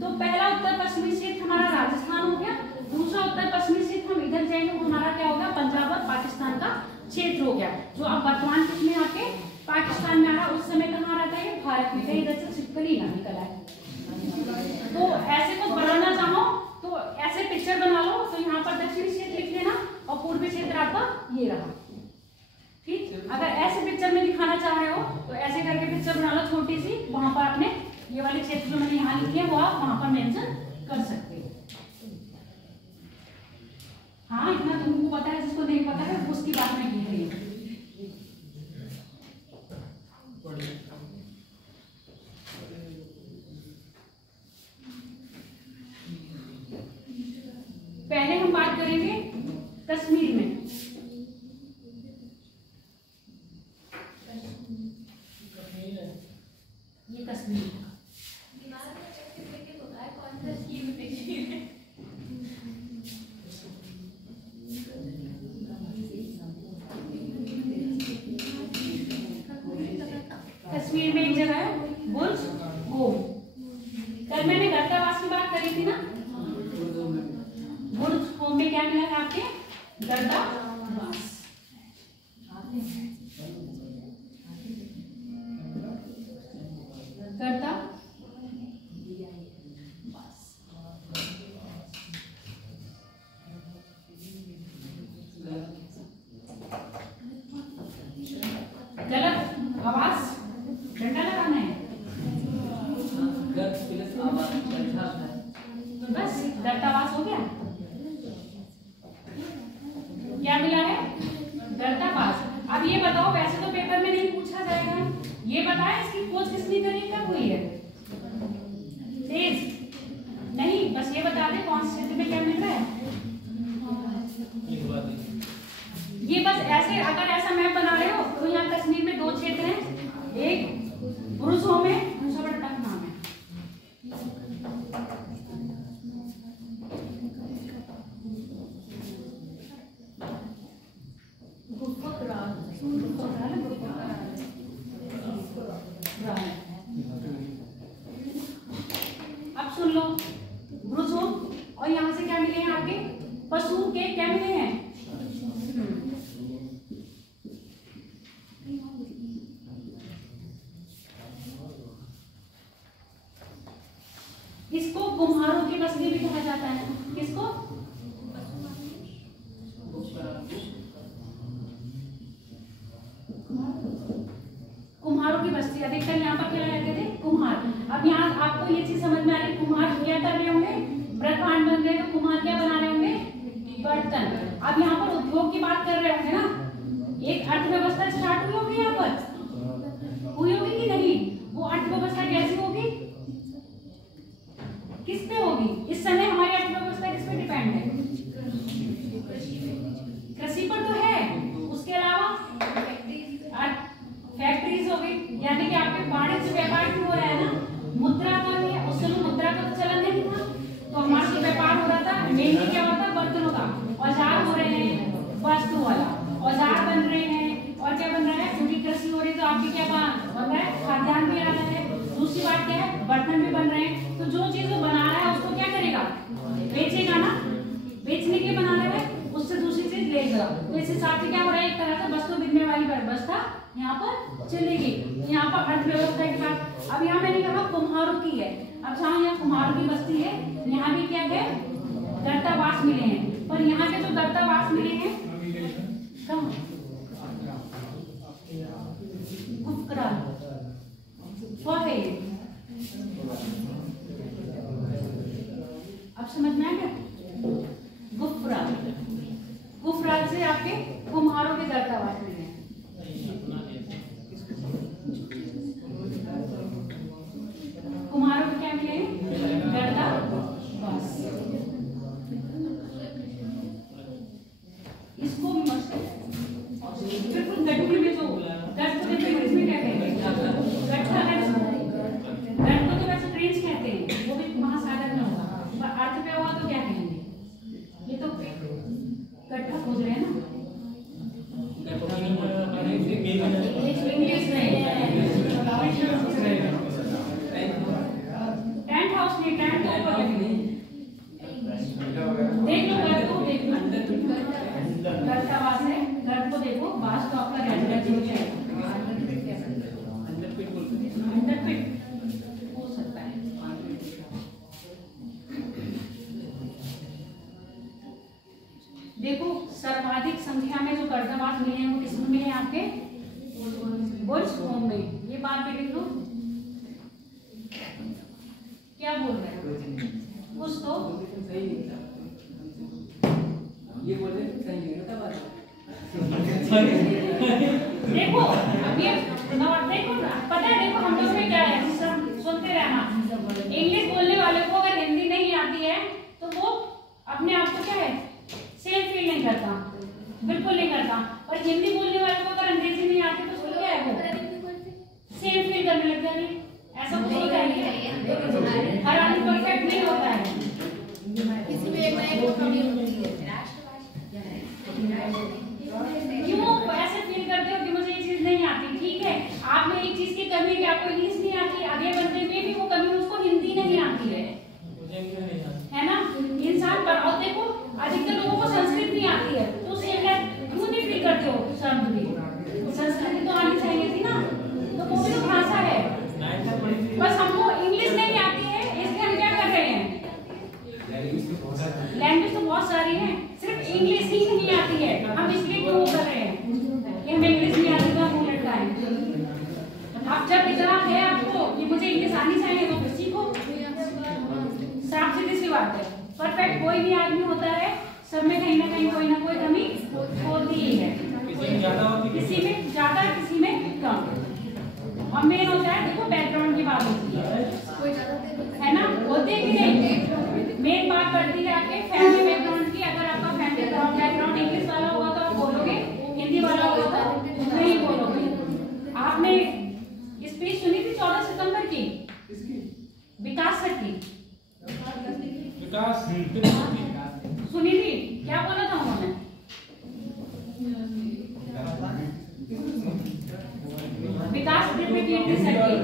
तो पहला उत्तर पश्चिमी क्षेत्र हमारा राजस्थान हो गया। दूसरा उत्तर पश्चिमी क्षेत्र हम इधर जाएंगे हमारा क्या होगा, पंजाब और पाकिस्तान का क्षेत्र हो गया, जो अब वर्तमान किसमें आपके पाकिस्तान में आ रहा। उस समय कहाँ रहता है, भारत में, इधर से छिपकली ना निकला है। तो ऐसे को बनाना चाहो तो ऐसे पिक्चर बना लो, तो यहाँ पर दक्षिणी क्षेत्र लिख लेना और पूर्वी क्षेत्र आपका ये रहा, ठीक। अगर ऐसे पिक्चर में दिखाना चाह रहे हो तो ऐसे करके पिक्चर बना लो छोटी सी, वहां पर आपने ये वाले क्षेत्र जो मैंने यहाँ लिखे हैं वो आप वहां पर मेंशन कर सकते हो। हाँ, इतना तुमको पता है, जिसको नहीं पता है उसकी बात में की रही है। पहले हम बात करेंगे कश्मीर में। ये कश्मीर कश्मीर में एक जगह है बुर्ज होम। कल मैंने गर्दावास की बात करी थी ना, बुर्ज होम में क्या मिला था आपके, गर्दावास। गलत आवाज, डंडा लगाना है बस, गर्दावास हो गया। क्या मिला है, गर्दावास। अब ये बताओ, वैसे तो पेपर में नहीं पूछा जाएगा, ये बताया इसकी खोज किसने करी, कब हुई है, तेज नहीं, बस ये बता दे कौन से क्षेत्र में क्या मिल रहा है। ये बस ऐसे, अगर ऐसा मैप बना रहे हो तो यहाँ कश्मीर में दो क्षेत्र हैं, एक बुर्ज होम है, दूसरा बड़ा टफ नाम है। अब सुन लो, बुर्ज होम, और यहाँ से क्या मिले हैं आपके, पशु के क्या मिले हैं, इसको कुम्हारों की बस्ती भी कहा जाता है। किसको, कुम्हारों की बस्ती। अधिकतर यहाँ पर क्या रहते थे, कुम्हार। अब यहाँ आपको ये चीज समझ में आ रही है, कुम्हार क्या कर रहे होंगे, ब्रह्मांड बन गए, तो कुम्हार क्या बना रहे होंगे, बर्तन। अब यहाँ पर उद्योग की बात कर रहे होंगे ना, एक अर्थव्यवस्था स्टार्ट हुई होगी यहाँ पर, हुई होगी कि नहीं, वो अर्थव्यवस्था कैसी होगी, किस पे होगी, इस समय हमारी अर्थव्यवस्था किस पे डिपेंड है, कृषि पर तो है, उसके अलावा फैक्ट्रीज हो गई, यानी कि आपके वाणिज्य व्यापार भी हो रहा है ना, मुद्रा का भी है, उस समय मुद्रा का तो चलन नहीं था, तो हमारा जो व्यापार हो रहा था मेनली क्या होता है, बर्तनों का, औजार हो रहे हैं, वस्तु वाला औजार बन रहे हैं, और क्या बन रहा है, क्योंकि कृषि हो रही है तो आपकी क्या बन रहा है, खाद्यान्न भी आ रहा है, दूसरी बात क्या है, बर्तन भी बन रहे हैं, तो जो चीज वो बना रहा है उसको क्या करेगा, बेचेगा ना, बेचने के बना रहा है, उससे दूसरी चीज लेगा, तो इस हिसाब से क्या हो रहा है, एक तरह से वस्तु बिकने वाली व्यवस्था यहाँ पर चलेगी। यहाँ पर अर्थव्यवस्था के साथ, अब यहाँ मैंने कहा कुम्हारों की है, अब जहाँ यहाँ कुम्हारों की बस्ती है, यहाँ भी क्या है, गर्दावास मिले हैं, पर यहाँ के जो गर्दावास मिले हैं कहाँ, कुफकरा है, अब समझ में आ गया? गुफराल, गुफराल से आपके कुम्हारों के गर्दावास मिले हैं। कुम्हारों के क्या मिले हैं? गर्दावास। इसको बिल्कुल गट्टी में जो गट को देखो इसमें क्या कहेंगे? गट्ठा गट को तो वैसे ट्रेंच कहते हैं, वो भी महासागर में होगा, पर अर्थ पे हुआ तो क्या कहेंगे? ये तो गट्ठा खोज रहे हैं ना इंग्लिश में। टेंट हाउस नहीं, टेंट के ऊपर लगे। देख लो घर को, देख लो घर का वास है, घर को देखो, बास तो आपका रेजिडेंस है, अंडरपिट हो सकता है। देखो सर्वाधिक संख्या में जो गर्दावास मिले हैं वो किसमें मिले हैं? आपके बुर्ज होम में। ये बात भी लिख लो, क्या बोल रहे हैं कुछ तो ये बोले सही नहीं होता बात। देखो अब ये देखो ना, पता है देखो हम लोग में क्या है, सुनते रहना। इंग्लिश बोलने वाले को अगर हिंदी नहीं आती है तो वो अपने आप को क्या है, सेफ फील नहीं करता, बिल्कुल नहीं करता। और हिंदी बोलने वाले को अगर अंग्रेजी नहीं आती तो उसको क्या है, वो सेफ फील करने लग जाएगी। ऐसा कुछ होता है, हर आदमी परफेक्ट नहीं होता है। किसी में एक ना एक कमी होती है। क्यों ऐसे फील करते हो कि मुझे ये चीज नहीं आती? ठीक है, आप में एक चीज की कमी है, आपको इंग्लिश नहीं आती, आगे बंदे में भी वो कमी, उसको हिंदी नहीं आती है ना इंसान पर। और देखो अधिकतर लोगों को संस्कृत नहीं आती है, तो सेम क्यों नहीं फील करते हो? शब्द भी संस्कृत तो आनी चाहिए थी ना, तो वो भी तो भाषा है, बस हमको इंग्लिश नहीं आती है, इसलिए हम क्या कर रहे हैं? लैंग्वेज तो बहुत सारी है, सिर्फ इंग्लिश ही नहीं आती है, हम इसलिए क्यों कर रहे हैं कि हमें इंग्लिश नहीं आती तो हम लटकाएं। अब जब इतना है आपको कि मुझे इंग्लिश आनी चाहिए तो सीखो, साफ सीधी सी बात है। परफेक्ट कोई भी आदमी होता है, सब में कहीं ना कहीं कोई ना कोई कमी होती ही है, किसी में ज्यादा किसी में कम। और मेन होता है देखो बैकग्राउंड की बात होती है ना, होती है कि नहीं? मेन बात पड़ती है आपके फैमिली बैकग्राउंड की। अगर आपका फैमिली बैकग्राउंड इंग्लिश वाला होगा तो आप बोलोगे, हिंदी वाला होगा तो नहीं बोलोगे। आपने स्पीच सुनी थी 14 सितंबर की, विकास सर की, विकास सुनी थी? क्या बोला था उन्होंने? विकास त्रिवेदी सर की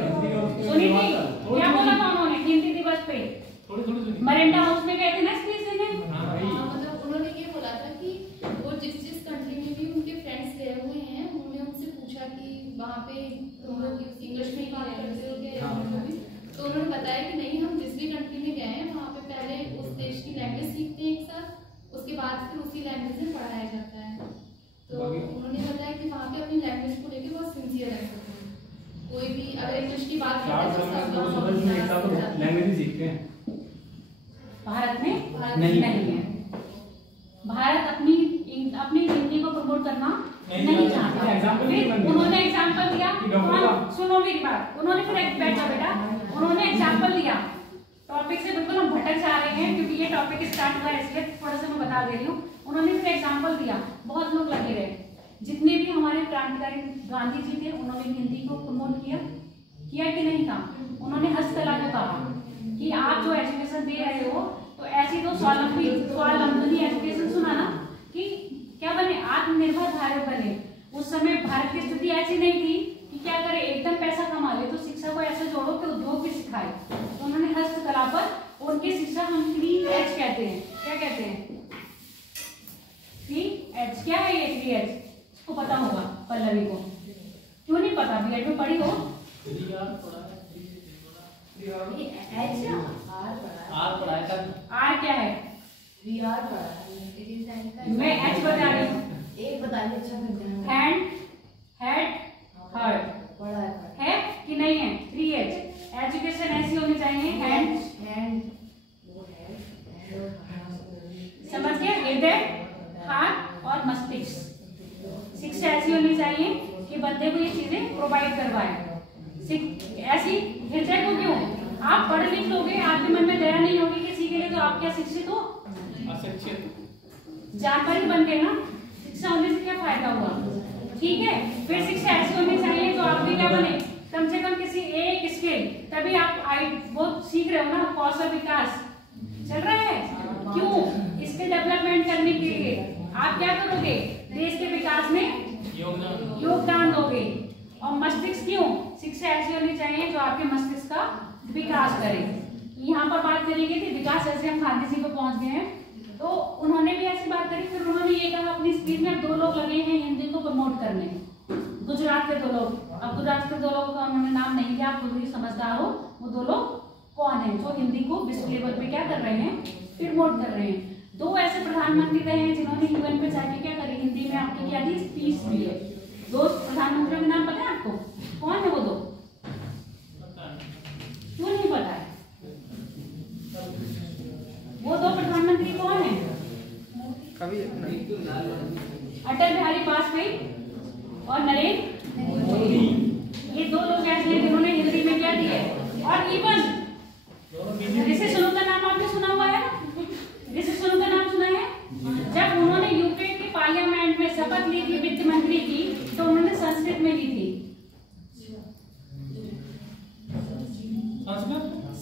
सुनी थी? क्या बोला था उन्होंने हिंदी दिवस पे? मरिंडा हाउस में गए थे ना स्पीच देने। मतलब उन्होंने ये बोला था कि वो जिस कंट्री में भी उनके फ्रेंड्स गए हुए हैं, उन्होंने उनसे पूछा कि वहाँ पे तुम लोग इंग्लिश में ही बात करते हो क्या? तो उन्होंने बताया कि नहीं, हम जिस भी कंट्री में गए हैं वहाँ पे पहले उस देश की लैंग्वेज सीखते हैं एक साथ, उसके बाद फिर उसी लैंग्वेज में पढ़ाया जाता है। तो उन्होंने बताया कि वहाँ पे अपनी लैंग्वेज को लेकर बहुत सिंसियर रहते हैं। कोई भी अगर इंग्लिश की बात करते हैं तो लैंग्वेज सीखते हैं। भारत में नहीं है। भारत अपनी हिंदी को प्रमोट करना नहीं चाहता। फिर उन्होंने एग्जाम्पल दिया, सुनो मेरी बात, उन्होंने फिर बैठा बेटा, उन्होंने एग्जाम्पल दिया। टॉपिक से बिल्कुल हम भटक जा रहे हैं क्योंकि ये टॉपिक स्टार्ट हुआ है, इसलिए थोड़ा सा मैं बता दे रही हूँ। उन्होंने फिर एग्जाम्पल दिया, बहुत लोग लगे रहे। जितने भी हमारे क्रांतिकारी गांधी जी थे, उन्होंने हिंदी को प्रमोट किया कि नहीं कहा? उन्होंने हस्तकला को कहा कि आप जो एजुकेशन दे रहे हो तो ऐसी तो स्वावलंबी एजुकेशन सुना ना, कि क्या बने, आत्मनिर्भर भारत बने। उस समय भारत की स्थिति ऐसी नहीं थी कि क्या करे, एकदम पैसा कमा ले, तो शिक्षा को ऐसे जोड़ो कि उद्योग भी सिखाए। तो उन्होंने हस्तकला पर उनकी शिक्षा हम 3H कहते हैं। क्या कहते हैं? 3H। क्या है ये 3H? इसको पता होगा पल्लवी को, क्यों नहीं पता? बीएड में पढ़ी हो। आर क्या है? मैं H बता रही हूँ। एक बताइए, अच्छा हैंड, हेड, हार्ट है कि नहीं है? 3H। एजुकेशन ऐसी होनी चाहिए, हैंड करवाए। ऐसी हृदय को क्यों? आप पढ़ लिख लोगे, आपके मन में दया नहीं होगी किसी के लिए, तो आप क्या शिक्षित हो? अशिक्षित। जानवर ही बन गए ना। शिक्षा होने से क्या फायदा हुआ? ठीक है, फिर शिक्षा ऐसी होनी चाहिए तो आप भी क्या बने, कम से कम किसी एक स्किल, तभी आप वो सीख रहे हो ना, कौशल विकास चल रहा है। क्यों? स्किल डेवलपमेंट करने के लिए आप क्या करोगे? देश के विकास में योगदान दोगे। और मस्तिष्क क्यों? शिक्षा ऐसी होनी चाहिए जो आपके मस्तिष्क का विकास करे। यहाँ पर बात करी गई थी विकास, ऐसे हम गांधी जी को पहुंच गए हैं, तो उन्होंने भी ऐसी बात करी। फिर उन्होंने ये कहा अपनी स्पीच में, 2 लोग लगे हैं हिंदी को प्रमोट करने, गुजरात के 2 लोग। अब गुजरात के 2 लोगों का उन्होंने नाम नहीं लिया, आप खुद ही समझदार हो वो 2 लोग कौन है जो हिंदी को विश्व लेवल पे क्या कर रहे हैं, प्रमोट कर रहे हैं। 2 ऐसे प्रधानमंत्री रहे हैं जिन्होंने यूएन पे जाके क्या करी, हिंदी में आपकी क्या दी, स्पीच दी है। 2 प्रधानमंत्रियों के नाम पता है आपको? कौन है वो 2? क्यों नहीं पता है? वो 2 प्रधानमंत्री कौन है? अटल बिहारी वाजपेयी और नरेंद्र मोदी। ये 2 लोग ऐसे हैं जिन्होंने हिंदी में क्या दी है। और इवन ऋषि सुनक का नाम आपने सुना हुआ है ना? ऋषि सुनक का नाम सुना है? जब उन्होंने यूके के पार्लियामेंट में शपथ ली थी वित्त मंत्री की, तो उन्होंने संस्कृत में ली थी।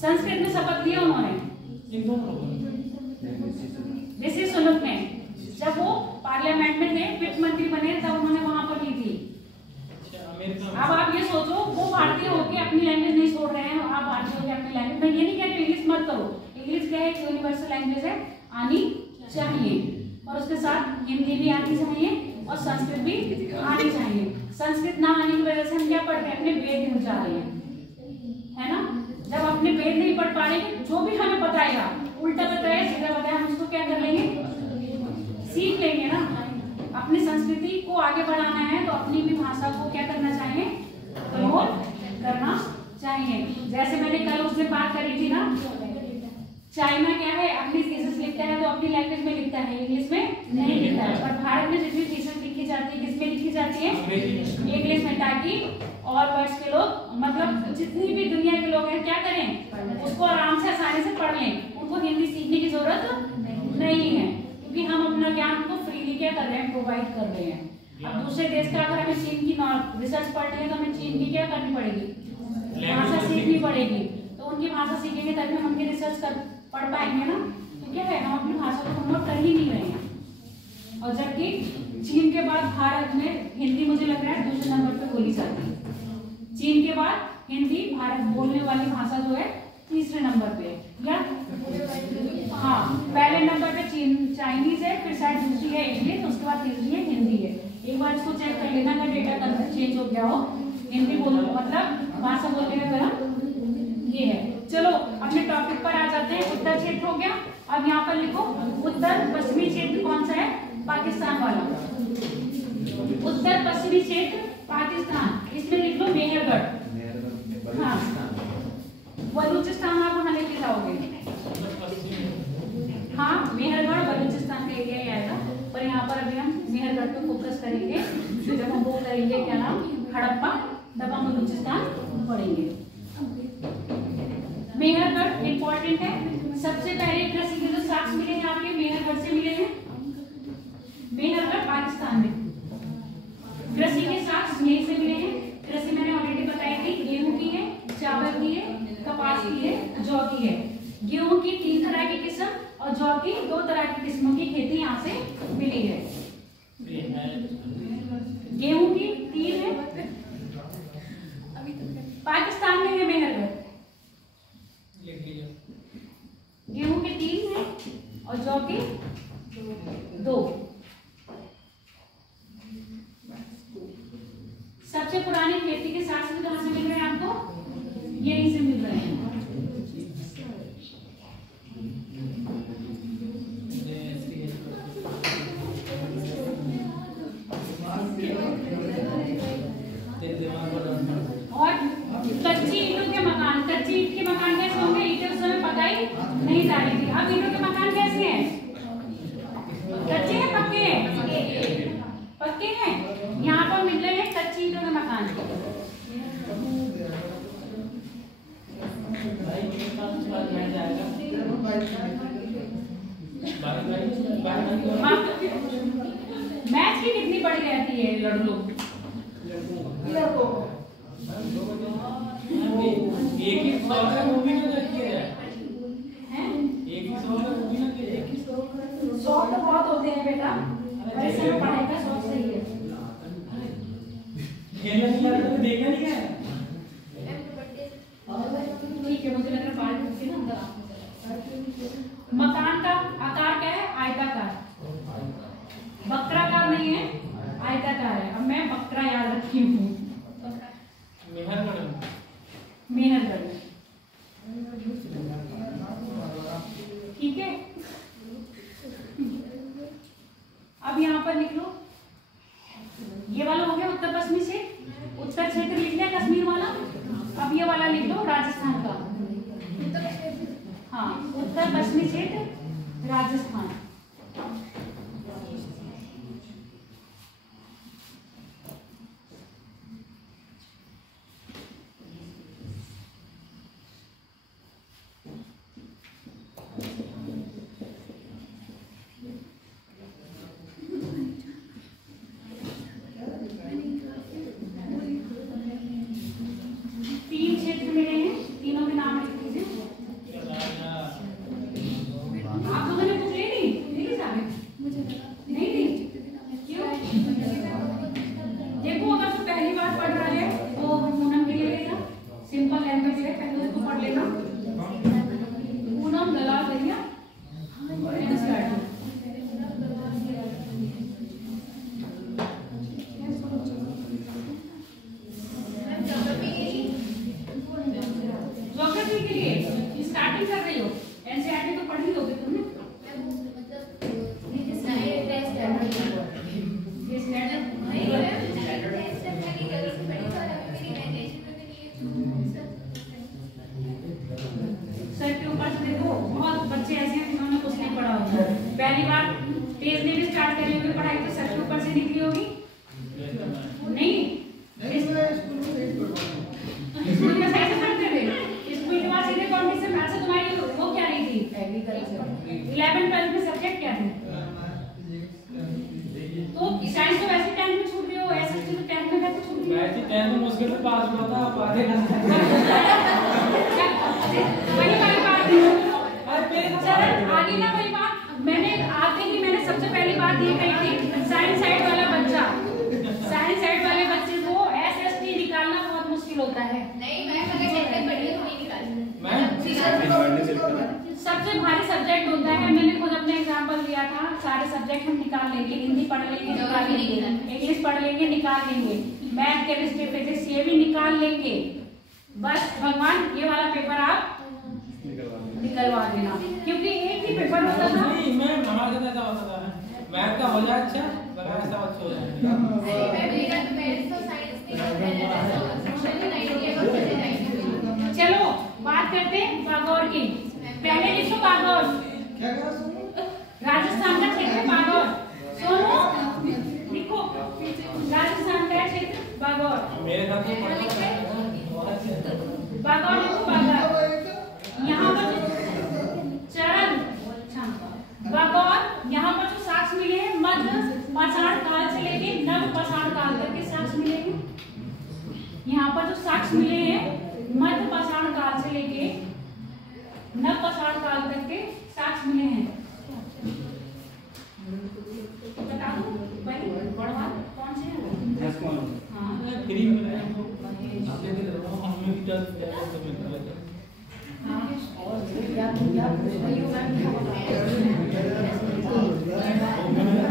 संस्कृत में शपथ लिया उन्होंने। ऋषि सुनक ने जब वो पार्लियामेंट में थे, वित्त मंत्री बने, तब उन्होंने वहां पर ली थी। अब आप ये सोचो, वो भारतीय होके अपनी लैंग्वेज नहीं छोड़ रहे हैं, आप भारतीय होके अपनी लैंग्वेज, मैं ये नहीं कह रही इंग्लिश मत करो, इंग्लिश क्या है, एक यूनिवर्सल लैंग्वेज है, आनी चाहिए, और उसके साथ हिंदी भी आनी चाहिए और संस्कृत भी आनी चाहिए। संस्कृत ना आने की वजह से हम क्या पढ़ रहे हैं, अपने वेद भूल जा रहे हैं, है ना। जब अपने वेद नहीं पढ़ पा रहे, जो भी हमें बताएगा, उल्टा बताया सीधा बताया, हम उसको क्या कर लेंगे, सीख लेंगे ना। अपनी संस्कृति को आगे बढ़ाना है तो अपनी भी भाषा को क्या करना चाहिए, प्रमोट करना चाहिए। जैसे मैंने कल उससे बात करी थी ना, चाइना क्या है, अपनी थीसिस लिखता है तो अपनी लैंग्वेज में लिखता है, इंग्लिश में नहीं लिखता है। पर भारत में जितनी थीसिस लिखी जाती है, किसमें लिखी जाती है, इंग्लिश में, ताकि और वर्ष के लोग, मतलब जितनी भी दुनिया के लोग हैं, क्या करें, उसको आराम से आसानी से पढ़ लें, उनको हिंदी सीखने की जरूरत नहीं है, क्योंकि हम अपना ज्ञान को फ्रीली क्या कर रहे हैं, प्रोवाइड कर रहे हैं। अब दूसरे देश का अगर हमें चीन की रिसर्च पढ़नी है तो हमें चीन की क्या करनी पड़ेगी, भाषा सीखनी पड़ेगी। तो उनकी भाषा सीखेंगे तभी हम उनकी रिसर्च पढ़ पाएंगे ना। तो क्या है, हम अपनी भाषा को प्रमोट कर ही नहीं रहे हैं। और जबकि चीन के बाद भारत में हिंदी मुझे लग रहा है दूसरे नंबर पे बोली जाती है। चीन के बाद हिंदी भारत बोलने वाली भाषा जो है तीसरे नंबर पे, या हाँ, पहले नंबर पे चाइनीज है, फिर शायद दूसरी है इंग्लिश, उसके बाद तीसरी है हिंदी है। एक बार इसको चेक कर लेना, अगर डेटा चेंज हो गया हो, हिंदी बोलो मतलब भाषा बोलने में गलत ये है। चलो अपने टॉपिक पर आ जाते हैं। उत्तर क्षेत्र हो गया, अब यहाँ पर लिखो उत्तर पश्चिमी क्षेत्र कौन सा है, पाकिस्तान वाला। उत्तर पश्चिमी क्षेत्र पाकिस्तान, इसमें लिख लो मेहरगढ़। हाँ, बलूचिस्तान आप वहां लेके जाओगे, हाँ मेहरगढ़ बलूचिस्तान का एरिया ही आएगा, पर यहाँ पर अभी हम मेहरगढ़ पे फोकस करेंगे। जब हम वो करेंगे क्या नाम, हड़प्पा, तब हम बलूचिस्तान पढ़ेंगे। मेहरगढ़ इंपॉर्टेंट है। सबसे पहले कृषि के जो साक्ष्य मिले हैं आपके मेहरगढ़ से मिले हैं। मेहरगढ़ पाकिस्तान में कृषि के साक्ष्य यहीं से मिले हैं। कृषि मैंने ऑलरेडी बताई थी, गेहूं की है, चावल की है, कपास की है, जौ की है। गेहूं की 3 तरह की किस्म और जौ की 2 तरह की किस्मों की खेती यहाँ से मिली है। गेहूं की 3 है, पाकिस्तान में है मेहरगढ़। गेहूं के 3 है और जौ के 2। सबसे पुरानी खेती के साक्ष्य कहां से मिल रहे हैं आपको, यहीं से मिल रहे हैं। और कच्ची ईंटों के मकान, कच्ची ईंट के मकान कैसे होंगे, ईंटें उस समय पकाई नहीं जा रही थी। अब ईंटों के मकान कैसे हैं, कच्चे हैं पक्के हैं, पक्के हैं। यहाँ पर मिल रहे हैं कच्ची ईंटों के मकान। एक ही सॉल्व है वो भी ना किया जाए, हैं? एक ही सॉल्व है वो भी ना किया जाए। शौक तो बहुत होते हैं बेटा, वैसे में पढ़ाई का शौक सही है। खेलने की बात तो देखा नहीं है। ठीक है, मुझे लग रहा है बाल के ना अंदर आ। मकान का आकार क्या है? आयताकार। वक्राकार नहीं है, आयताकार है। अब मैं वक्रा याद रखी हूँ। मेहरगढ़, मेहरगढ़, ठीक है। अब यहाँ पर लिख लो, ये वाला हो गया उत्तर पश्चिमी क्षेत्र, उत्तर क्षेत्र लिख लिया कश्मीर वाला। अब ये वाला लिख लो राजस्थान का। हाँ, उत्तर पश्चिमी क्षेत्र राजस्थान। तीन क्षेत्र मिले हैं, तीनों के नाम लिख लीजिए। आप लोगों ने बुक ले ली साहब? नहीं ली? क्यों? देखो, अगर तो पहली बार पढ़ रहा है तो पूनम भी ले लेना, सिंपल लैंग्वेज है, पहले उसको पढ़ लेना। पूनम दलाल भैया ज्योग्राफी के लिए स्टार्टिंग कर रही हो, एनसीईआरटी तो पढ़ ही लोगे तुमने। सर के ऊपर से देखो, बहुत बच्चे ऐसे हैं जिन्होंने कुछ नहीं पढ़ा होगा, पहली बार तेज ने भी स्टार्ट करी होगी पढ़ाई, तो सर के ऊपर से निकली होगी नहीं? स्कूल में सही से पढ़ते थे, स्कूल के बाद सीधे कॉम्पिटिशन। अच्छा, तुम्हारी वो क्या रही थी? एग्रीकल्चर। 11th-12th में सब्जेक्ट क्या थे? तो साइंस तो वैसे 10th में छूट गई हो, एसएसटी तो 10th में कैसे छूट गई? वैसे 10th में मुश्किल से पास हुआ था, अब आगे ना वही वाली बात है। चलो आगे ना वही बात, मैंने आते ही मैंने सबसे पहली बात ये कही थी, साइंस साइड वाला बच्चा, साइंस साइड वाले बच्चे को एसएसटी निकालना बहुत मुश्किल होता है। सबसे भारी सब्जेक्ट होता है, मैंने खुद अपने एग्जांपल दिया था। सारे सब्जेक्ट हम निकाल लेंगे, हिंदी पढ़ लेंगे, निकाल लेंगे, इंग्लिश पढ़ लेंगे, निकाल लेंगे, मैथ, केमिस्ट्री, फिजिक्स ये भी निकाल लेंगे। बस भगवान ये वाला पेपर आप निकलवा देना, क्योंकि एक ही पेपर होता था। नहीं, मैं हमारे साथ ऐसा होता था, मैथ का हो जाए अच्छा, बगैर सब अच्छा हो जाए। चलो बात करते हैं बागौर की। पहले लिखो बागौर, राजस्थान का क्षेत्र बागौर। सोनू लिखो, राजस्थान का क्षेत्र बागौर। मेरे साथ तो बागौर लिखो, बागौर। यहाँ पर चरण, बागौर, यहाँ पर जो साक्ष्य मिले हैं मध्य पाषाण काल से लेके नव पाषाण काल तक के साक्ष्य मिले हैं। यहाँ पर जो साक्ष्य मिले हैं मध्य पाषाण काल से लेके नव पाषाण काल तक के साक्ष्य मिले हैं। बता दो भाई, बड़वा कौन से हैं? हाँ, फ्री में है तो आपने भी दे दो, हमें भी जल्द तो मिल जाएगा।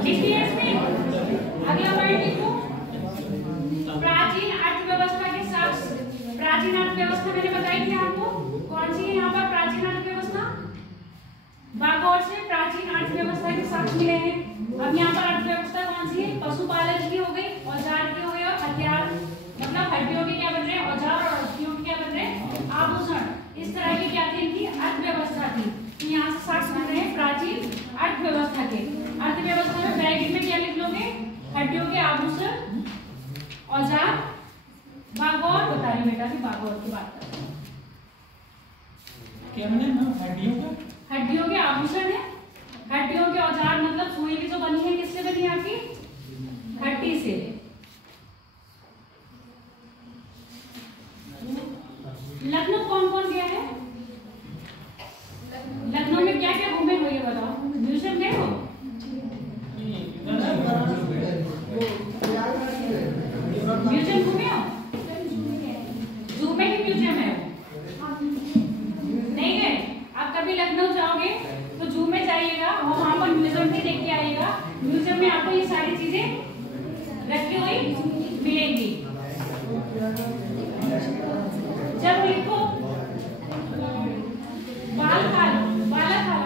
लिखिए इसमें, अगला पॉइंट लिखो, प्राचीन अर्थव्यवस्था के साक्ष्य। प्राचीन अर्थव्यवस्था मैंने बताई थी आपको, कौन सी है यहाँ पर प्राचीन अर्थव्यवस्था? बागौर से प्राचीन अर्थव्यवस्था के साक्ष्य मिले हैं। अब यहाँ पर अर्थव्यवस्था कौन सी है? पशुपालन की हो गई, औजार की हो गई, और हथियार मतलब हड्डियों के क्या बन रहे हैं, औजार, और हड्डियों के क्या बन रहे हैं, आभूषण। इस तरह की क्या थी इनकी अर्थव्यवस्था थी। तो यहाँ से साक्ष्य मिल रहे हैं प्राचीन अर्थव्यवस्था के। अर्थव्यवस्था में ब्रैकेट में क्या लिख लोगे? हड्डियों के आभूषण, औजार। बागौर बता रही बेटा की, बागौर की बात कर रही हूं। क्या मैंने हड्डियों का, हड्डियों के आभूषण है, हड्डियों के औजार मतलब सुई भी जो बनी है किससे बनी है आपकी? हड्डी से। लखनऊ कौन जब लिखो बाल खाल, बाला खाल,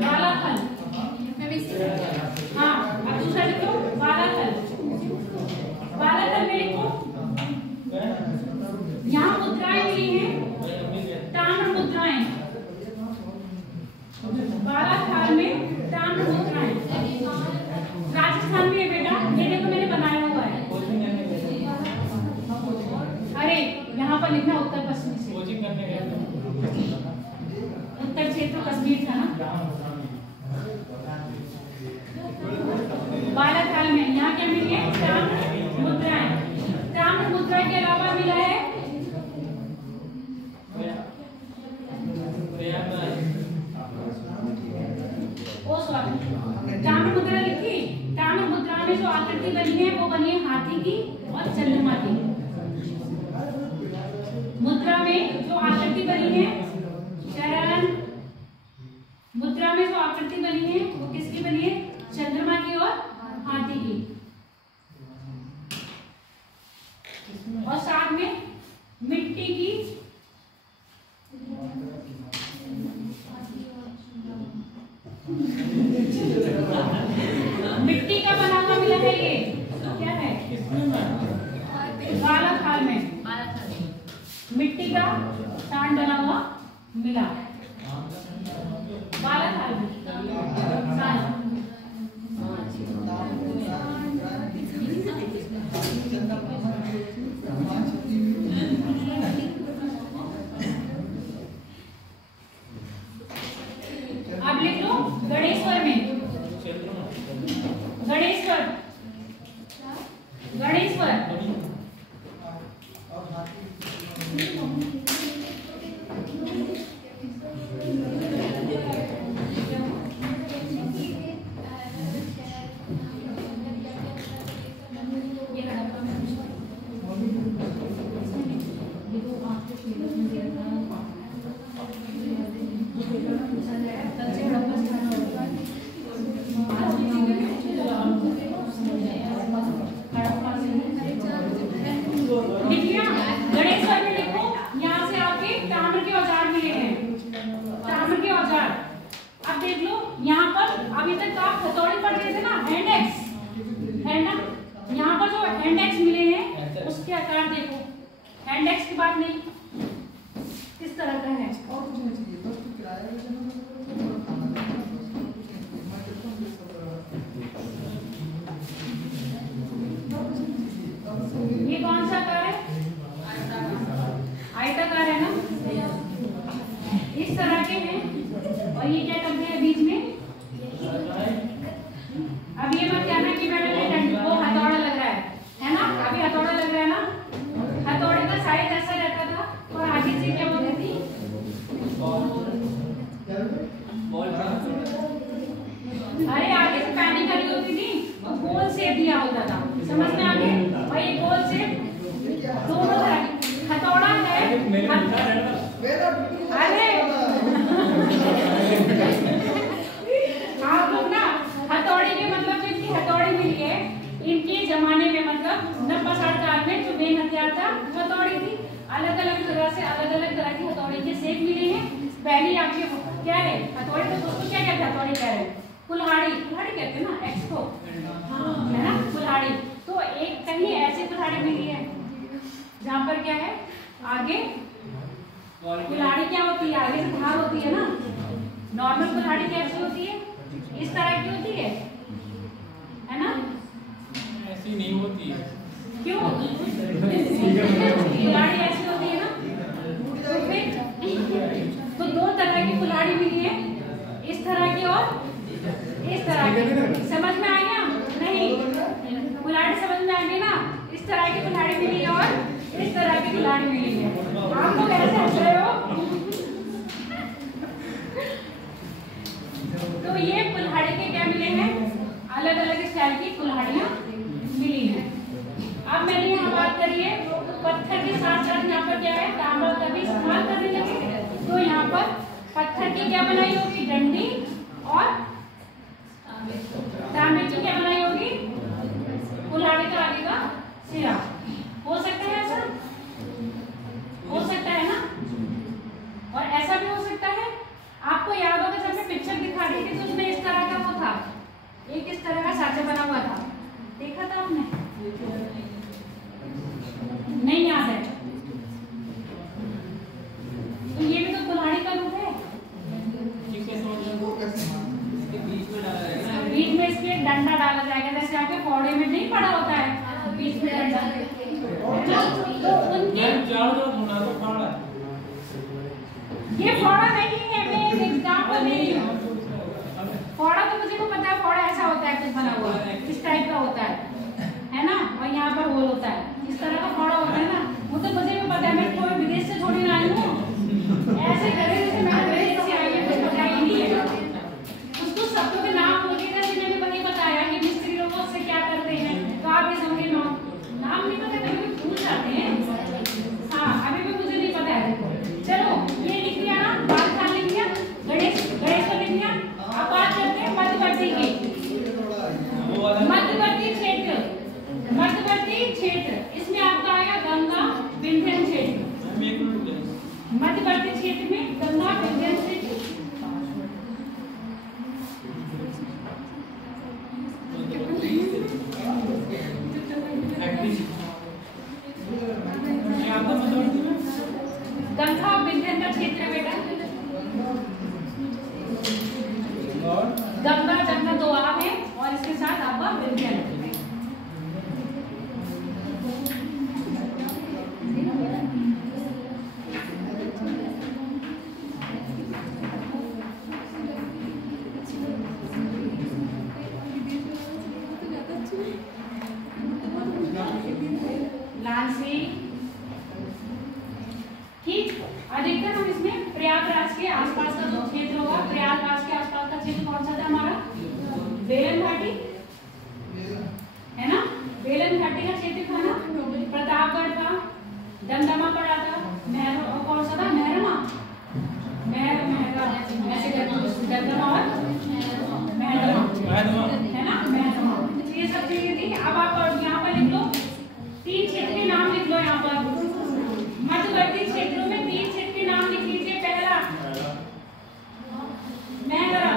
बाला खाल। हाँ, अब दूसरा लिखो बाला खाल। बाला खाल में लिखो यहाँ मुद्राएं मिली हैं, ताम्र मुद्राएं। बाला खाल में ताम्र मुद्राएं। राजस्थान में बेटा ये देखो मैंने बनाया हुआ है। अरे यहाँ पर लिखना उत्तर पश्चिमी से, उत्तर क्षेत्र कश्मीर था ना। बालाखाल में यहाँ क्या मिली है? ताम्र मुद्राएं। ताम्र मुद्रा के अलावा मिला है ताम्र मुद्रा लिखी। ताम्र मुद्रा में जो आकृति बनी है वो बनी है हाथी की और चंद्रमा की। मुद्रा में जो आकृति बनी है, चरण मुद्रा में जो आकृति बनी है वो किसकी बनी है? चंद्रमा की और हाथी की। और साथ में मिट्टी की मिट्टी का बना हुआ मिला है। ये क्या है? बालाखाल में मिट्टी का तान डला हुआ मिला। बालाखाल में अब लिख लो गणेश्वर में। गणेश्वर, गणेश्वर हैंडेक्स की बात नहीं, किस तरह का है? ये कौन सा आकार है? आयताकार है ना। इस तरह के हैं और ये क्या करते हैं बीच में? अब ये मत कहना कि मैंने वो हथौड़ा लग रहा है ना? अभी हथौड़ा लग रहा है ना। हथौड़े का साइज ऐसा रहता था और आगे से क्या बोलती थी? अरे आगे से पैनिंग करी होती थी और गोल शेप दिया होता था। समझ में आ गया? और ये गोल शेप दोनों तरह की हथौड़ा है। अरे आप लोग ना हथौड़े के मतलब जो इनकी हथौड़ी मिली है, इनके जमाने में मतलब 90-60 काल में जो मेन हथियार था हथौड़ी थी। अलग अलग तरह से अलग अलग तरह की हथौड़ी के शेप मिले हैं। पहली आपके क्या है हथौड़ी? तो दोस्तों क्या कहते हैं हथौड़ी? कह रहे हैं कुल्हाड़ी। कुल्हाड़ी कहते हैं ना एक्स को, है ना कुल्हाड़ी। तो एक कहीं ऐसी कुल्हाड़ी मिली है जहाँ पर क्या है आगे कुल्हाड़ी क्या होती है? आगे से धार होती है ना। नॉर्मल कुल्हाड़ी कैसी होती है? इस तरह की होती है ना? ऐसी नहीं होती है। क्यों? कुल्हाड़ी ऐसी होती है ना। तो फिर तो दो तरह की कुल्हाड़ी मिली है, इस तरह की और इस तरह की। समझ में आ गया? नहीं, कुल्हाड़ी समझ में आ गई ना? इस तरह की कुल्हाड़ी मिली है और इस तरह की कुल्हाड़ी मिली है। आप लोग ऐसे हंस रहे हो। तो ये कुल्हाड़ी के क्या मिले हैं? अलग अलग स्टाइल की कुल्हाड़ियां मिली हैं। अब मैंने यहाँ बात करी है पत्थर के साथ साथ यहाँ पर क्या है तांबा का भी इस्तेमाल करने लगे। तो यहाँ पर पत्थर की क्या बनाई होगी? डंडी। और तांबे की क्या बनाई होगी? कुल्हाड़ी का आगे का सिरा। गंगा और विंध्य का क्षेत्र है बेटा। गंगा जमुना दोआब है और इसके साथ आपका विंध्य है। लांसी, ठीक। अधिकतर हम इसमें प्रयागराज के आसपास का जो क्षेत्र होगा, प्रयागराज के आसपास का क्षेत्र कौन सा था हमारा? बेलन घाटी है ना, बेलन घाटी का क्षेत्र था ना, प्रतापगढ़ था, दमदमा पड़ा था, कौन सा था? मेहरमा, ऐसे दमदमा और मेहरमा है ना, मेहरमा। ये सब चीजें थी। अब आप यहाँ पर लिख लो 3 क्षेत्र के नाम लिख लो। यहाँ पर मध्यवर्ती क्षेत्रों में 3 क्षेत्र के नाम लिख लीजिए। पहला मैगरा,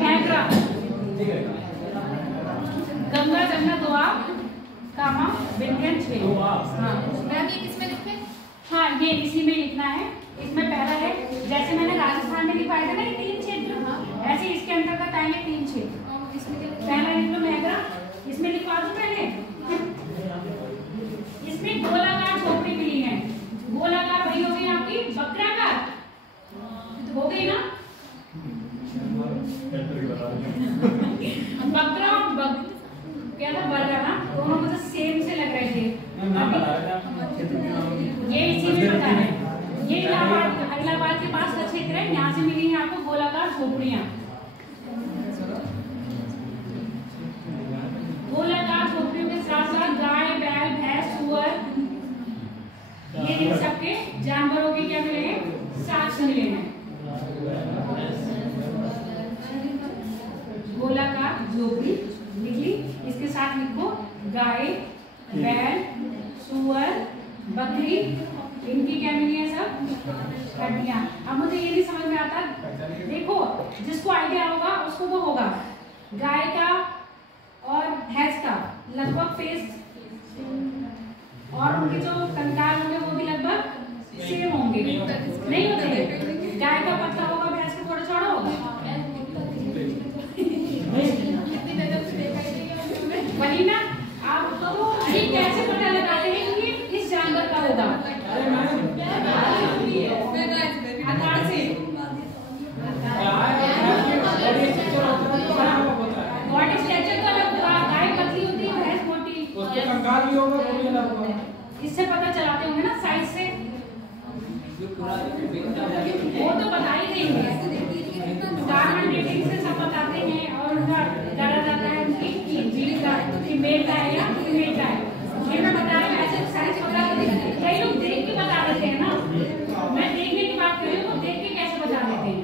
मैगरा, गंगा जमुना दोआब कामा विंध्य क्षेत्र। हाँ मैम ये किसमें लिखे? हाँ, ये इसी में लिखना है। इसमें पहला है, जैसे मैंने राजस्थान में लिखवाया था ना 3 क्षेत्र, ऐसे इसके अंतर्गत आएंगे 3 क्षेत्र। पहला लिख लो मैगरा, इसमें लिखवा दो पहले। इसमें गोलाकार झोपड़ी मिली है। गोलाकार वही हो गई आपकी बकराकार, हो गई ना? बकरा क्या था? बर्गर ना, दोनों मतलब सेम से लग रहे थे। ये इसी में बता रहे हैं। ये इलाहाबाद के पास का क्षेत्र है, यहाँ से मिली है आपको गोलाकार झोपड़ियाँ। गोलाकार झोपड़ियों के साथ साथ गाय, बैल, भैंस, सुअर, ये इन सबके जानवरों के क्या मिले हैं? साक्ष्य मिले हैं। गोलाकार झोपड़ी लिख ली, इसके साथ लिखो गाय, बैल, सुअर, बकरी, इनकी क्या मिली है? सब हड्डियां। अब मुझे ये नहीं समझ में आता, देखो जिसको आइडिया होगा उसको वो होगा। गाय का और भैंस का लगभग फेस और उनके जो कंकाल होंगे वो भी लगभग सेम होंगे, नहीं होते? गाय का पतला होगा, भैंस का थोड़ा चौड़ा होगा। वही ना, आप तो ये कैसे पता लगाते हैं कि ये इस जानवर का होगा? आकार से बॉडी स्ट्रक्चर का अलग होगा। गाय पतली होती है, भैंस मोटी, उसके कंकाल भी होगा, वो भी अलग होगा। इससे पता चलाते होंगे ना साइज से, वो तो बता ही देंगे। गारमेंट डेटिंग से सब बताते हैं और उनका जाना जाता है उनकी जीवित का मेल का है या फीमेल का है। ये मैं बता रही हूँ, ऐसे साइज पता कई लोग देख के बता देते हैं ना। मैं देखने की बात कर रही हूँ, देख के कैसे बता देते हैं?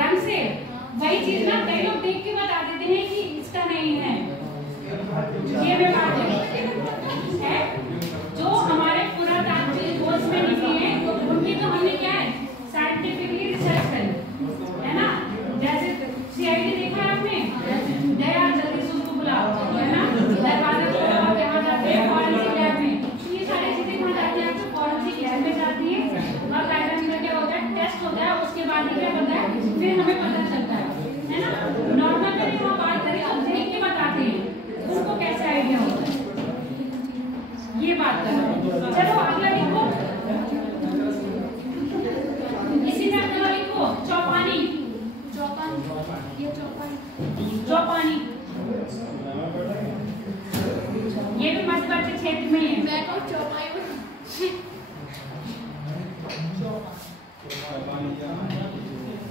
रंग से वही चीज ना, कई लोग देख के बता देते हैं कि इसका नहीं है। ये मैं बात है जो हमारे पुरातात्विक कोर्स में लिखी है, उनकी तो हमने क्या है साइंटिफिकली रिसर्च करी है ना। जैसे सीआईडी देखा है आपने, दया जल्दी से उसको बुलाओ, है ना, दरवाजा खोलो, आप यहाँ जाते हैं फॉरेंसिक लैब में। ये सारी चीजें कहाँ जाती है? आपको फॉरेंसिक लैब में जाती है, वहाँ पैरामीटर क्या होता है, टेस्ट होता है, उसके बाद क्या होता है, फिर हमें पता चलता है ना। नॉर्मल में हम बात करें तो देख के बताते हैं, उसको कैसे आइडिया होता है, ये बात कर रहे हैं। चलो अगला लिखो, इसी में अगला लिखो चौपानी। चौपानी ये भी मध्यवर्ती क्षेत्र में है।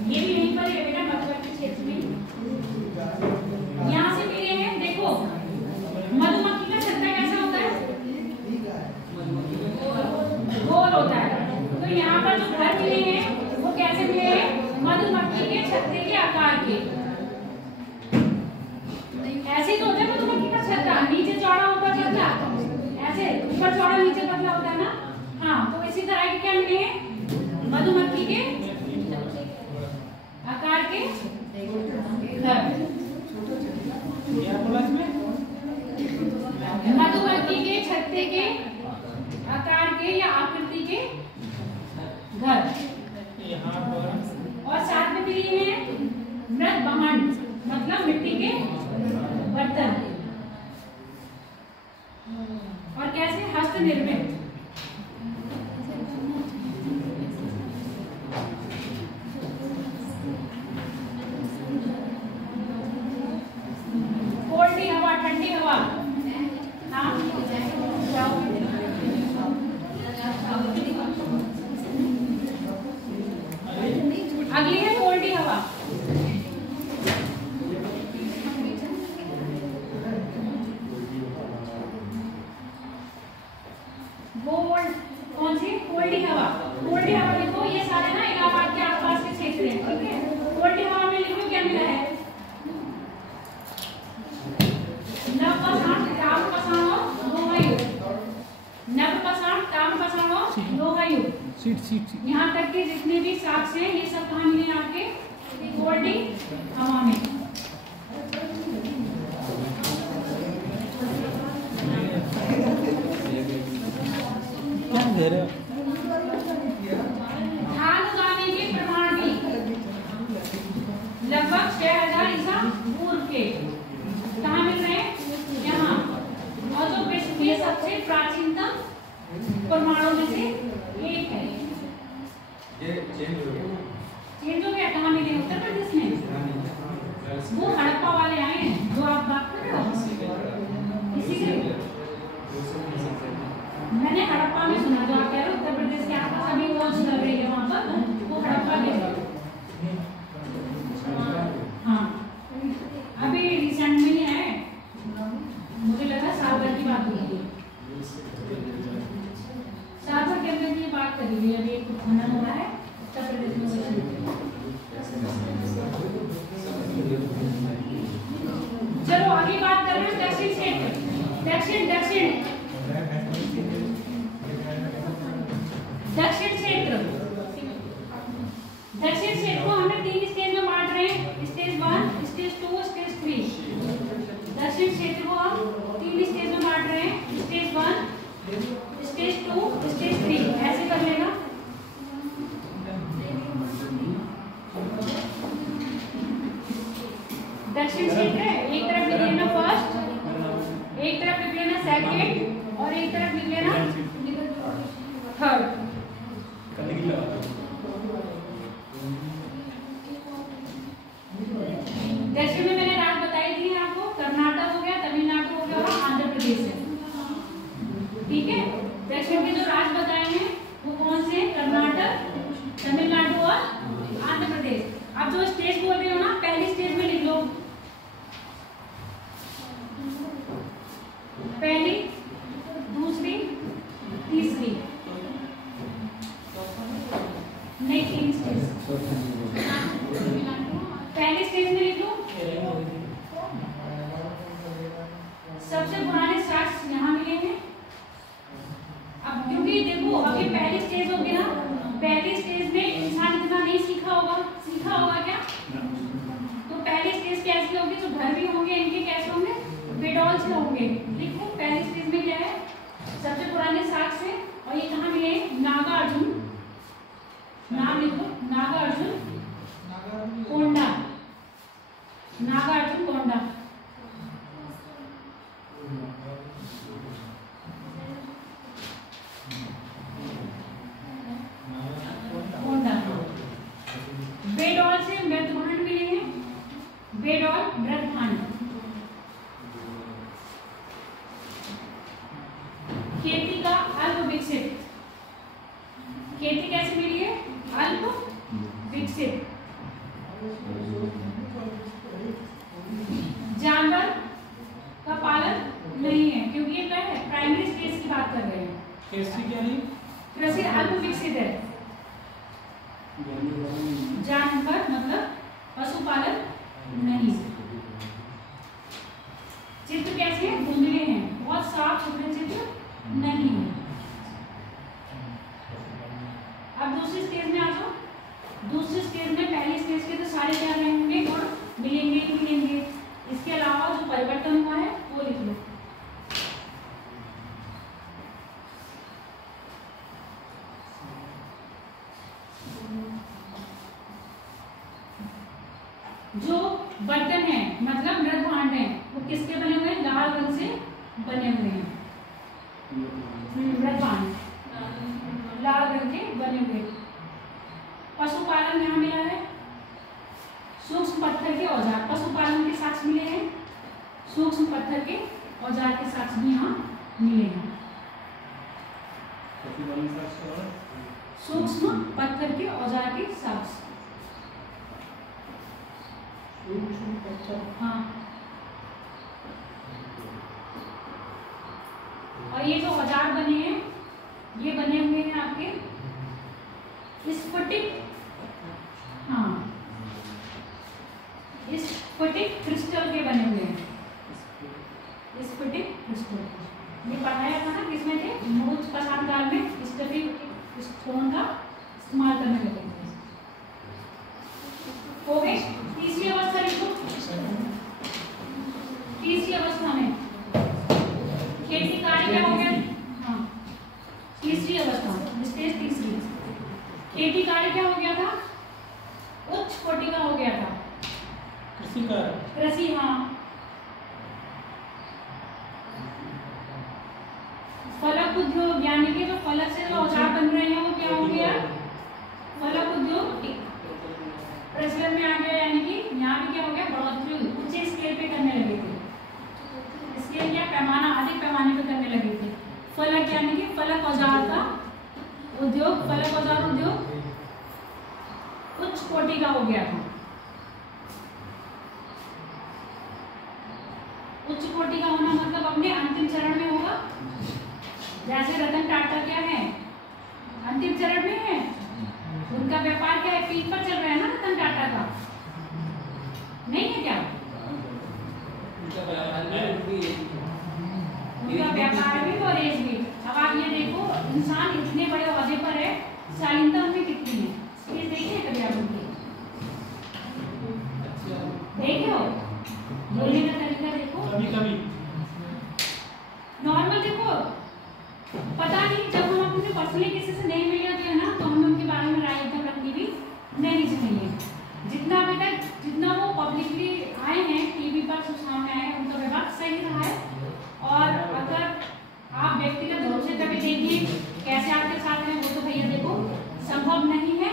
ये भी यहीं पर है बेटा, मध्यवर्ती क्षेत्र में। यहाँ से मिले हैं, देखो मधुमक्खी का छत्ता कैसा होता है? गोल होता है। तो यहाँ पर जो घर मिले हैं वो कैसे मिले हैं? मधुमक्खी के छत्ते के आकार के। ऐसे ही तो होता है मधुमक्खी का छत्ता, नीचे चौड़ा ऊपर पतला, ऐसे ऊपर चौड़ा नीचे पतला होता है ना। हाँ, तो इसी तरह के क्या मिले हैं? मधुमक्खी के आकार के भांड मतलब मिट्टी के बर्तन। और कैसे? हस्त निर्मित। कोल्डी हवा, ठंडी हवा। हाँ जाओ। अगली है कोल्डी हवा। गोल्ड कौन सी? कोल्डी हवा। कोल्डी हवा लिखो, ये सारे ना इलाहाबाद के आसपास के क्षेत्र हैं, ठीक है। कोल्डी हवा में लिखो क्या मिला है? नवपसाण, ताम्रपसाण और लोहायुक्त। नवपसाण, ताम्रपसाण और लोहायुक्त। सीट यहाँ तक के जितने भी साक्ष्य हैं ये सब कहाँ मिले आपके? कोल्डी हवा में। धान उगाने के प्रमाण भी लगभग 6000 ईसा पूर्व के कहाँ मिल रहे हैं? यहाँ। और जो विश्व के सबसे प्राचीनतम प्रमाणों में से एक है। ये चेंज हो गया। चेंज हो गया? कहाँ मिले? उत्तर प्रदेश में। वो हड़प्पा वाले आए हैं जो आप बात कर रहे हो, इसी के मैंने हड़प्पा में सुना। जो आप कह रहे हो उत्तर प्रदेश के आसपास अभी खोज कर रही है वहाँ पर, वो हड़प्पा के। हाँ अभी रिसेंट में ही है, मुझे लगा साल भर की बात हुई है। साल भर के अंदर की बात करी हुई अभी एक खनन हो रहा है उत्तर प्रदेश में। चलो आगे बात कर रहे हैं दक्षिण क्षेत्र। दक्षिण दक्षिण दक्षिण क्षेत्र। दक्षिण क्षेत्र को हमने 3 स्टेज में बांट रहे हैं, स्टेज 1, स्टेज 2, स्टेज 3। दक्षिण क्षेत्र को हम 3 स्टेज में बांट रहे हैं, स्टेज 1, स्टेज 2, स्टेज 3। ऐसे कर लेना। दक्षिण क्षेत्र एक तरफ लिख लेना फर्स्ट, एक तरफ लिख लेना सेकंड और एक तरफ लिख लेना थर्ड। दक्षिण में मैंने राज बताई थी आपको, कर्नाटक हो गया, तमिलनाडु हो गया और आंध्र प्रदेश है, ठीक है। दक्षिण के जो राज बताए हैं वो कौन से? कर्नाटक, तमिलनाडु और आंध्र प्रदेश। अब जो स्टेज बोल रहे हो ना, पहली स्टेज में लिख लो पहली, दूसरी, तीसरी, नहीं 3 स्टेज। पहले स्टेज में लिख लो सबसे पुराने साक्ष्य यहाँ मिले हैं। अब क्योंकि देखो अभी पहली स्टेज होगी ना, पहली स्टेज में इंसान इतना नहीं सीखा होगा। सीखा होगा क्या? तो पहली स्टेज कैसी होगी? जो घर भी होंगे इनके कैसे होंगे? बेडौल से होंगे। लिखो पहली स्टेज में क्या है? सबसे पुराने साक्ष्य। और ये कहाँ मिले? नागार्जुन। नाम लिखो, नागार्जुन कोंडा। नागार्जुन कोंडा। बेडौल से मृतभांड मिले हैं, बेडौल मृतभांड। खेती का अल्प विकसित। खेती कैसे मिली है? अल्प विकसित। जानवर का पालन नहीं है क्योंकि ये क्या है? प्राइमरी स्टेज की बात कर रहे हैं। कृषि क्या है? कृषि अल्प विकसित है। जानवर मतलब पशुपालन नहीं। चित्र कैसे हैं? धुंधले हैं, बहुत साफ सुथरे चित्र नहीं है। अब दूसरी स्टेज में आ जाओ। दूसरी स्टेज में पहली स्टेज के तो सारे क्या रहेंगे और मिलेंगे ही मिलेंगे। इसके अलावा जो परिवर्तन हुआ है वो लिख लो। जो बर्तन है मतलब मृद भांड है, वो किसके बने हुए हैं? लाल रंग से बने हुए हैं। मृद भांड लाल रंग के बने हुए। पशुपालन यहाँ मिला है। सूक्ष्म पत्थर के औजार, पशुपालन के साक्ष्य मिले हैं। सूक्ष्म पत्थर के औजार के साक्ष्य भी यहाँ मिले हैं। सूक्ष्म पत्थर के औजार के साक्ष्य। हाँ, और ये जो औजार बने हैं ये बने हुए हैं आपके स्फटिक, हाँ स्फटिक क्रिस्टल के बने हुए हैं। स्फटिक क्रिस्टल ये पढ़ाया था ना, किसमें थे? नोच प्रसाद काल में स्फटिक स्टोन का इस्तेमाल करने लगे थे। हो गए। तीसरी अवस्था लिखो। तीसरी अवस्था में खेती कार्य क्या हो गया? हाँ, तीसरी अवस्था स्टेज तीसरी, खेती कार्य क्या हो गया था? उच्च कोटि का हो गया था। कृषि कार्य, कृषि, हाँ। फलक उद्योग यानी कि जो फलक से जो औजार बन रहे हैं वो क्या हो गया? फलक उद्योग प्रचलन में आ गया, यानी कि यहाँ भी क्या हो गया? बढ़ोतरी उच्च स्केल पे करने लगे थे। स्केल क्या? पैमाना, अधिक पैमाने पे करने लगे थे। फलक यानी कि फलक औजार का उद्योग, फलक औजार उद्योग उच्च कोटि का हो गया था। उच्च कोटि का होना मतलब अपने अंतिम चरण में होगा। जैसे रतन टाटा क्या है? अंतिम चरण में है। उनका व्यापार क्या है? पीक पर चल रहा है ना रतन टाटा का, नहीं है क्या? उनका व्यापार भी और एज भी। अब आप ये देखो, इंसान इतने बड़े ओहदे पर है, शालीनता उनमें कितनी है। ये देखिए कभी आप उनके देखे हो? बोलने का तरीका देखो, कभी कभी नॉर्मल देखो। पता नहीं, जब हम अपने पर्सनली किसी से नहीं मिले होते हैं ना, तो हमें उनके बारे में राय एकदम रखनी भी नहीं चाहिए। जितना अभी तक जितना वो पब्लिकली आए हैं, टीवी पर सूचनाओं में आए, उनका व्यवहार सही रहा है। और अगर आप व्यक्तिगत रूप से कभी देखिए कैसे आपके साथ हैं, वो तो भैया देखो संभव नहीं है,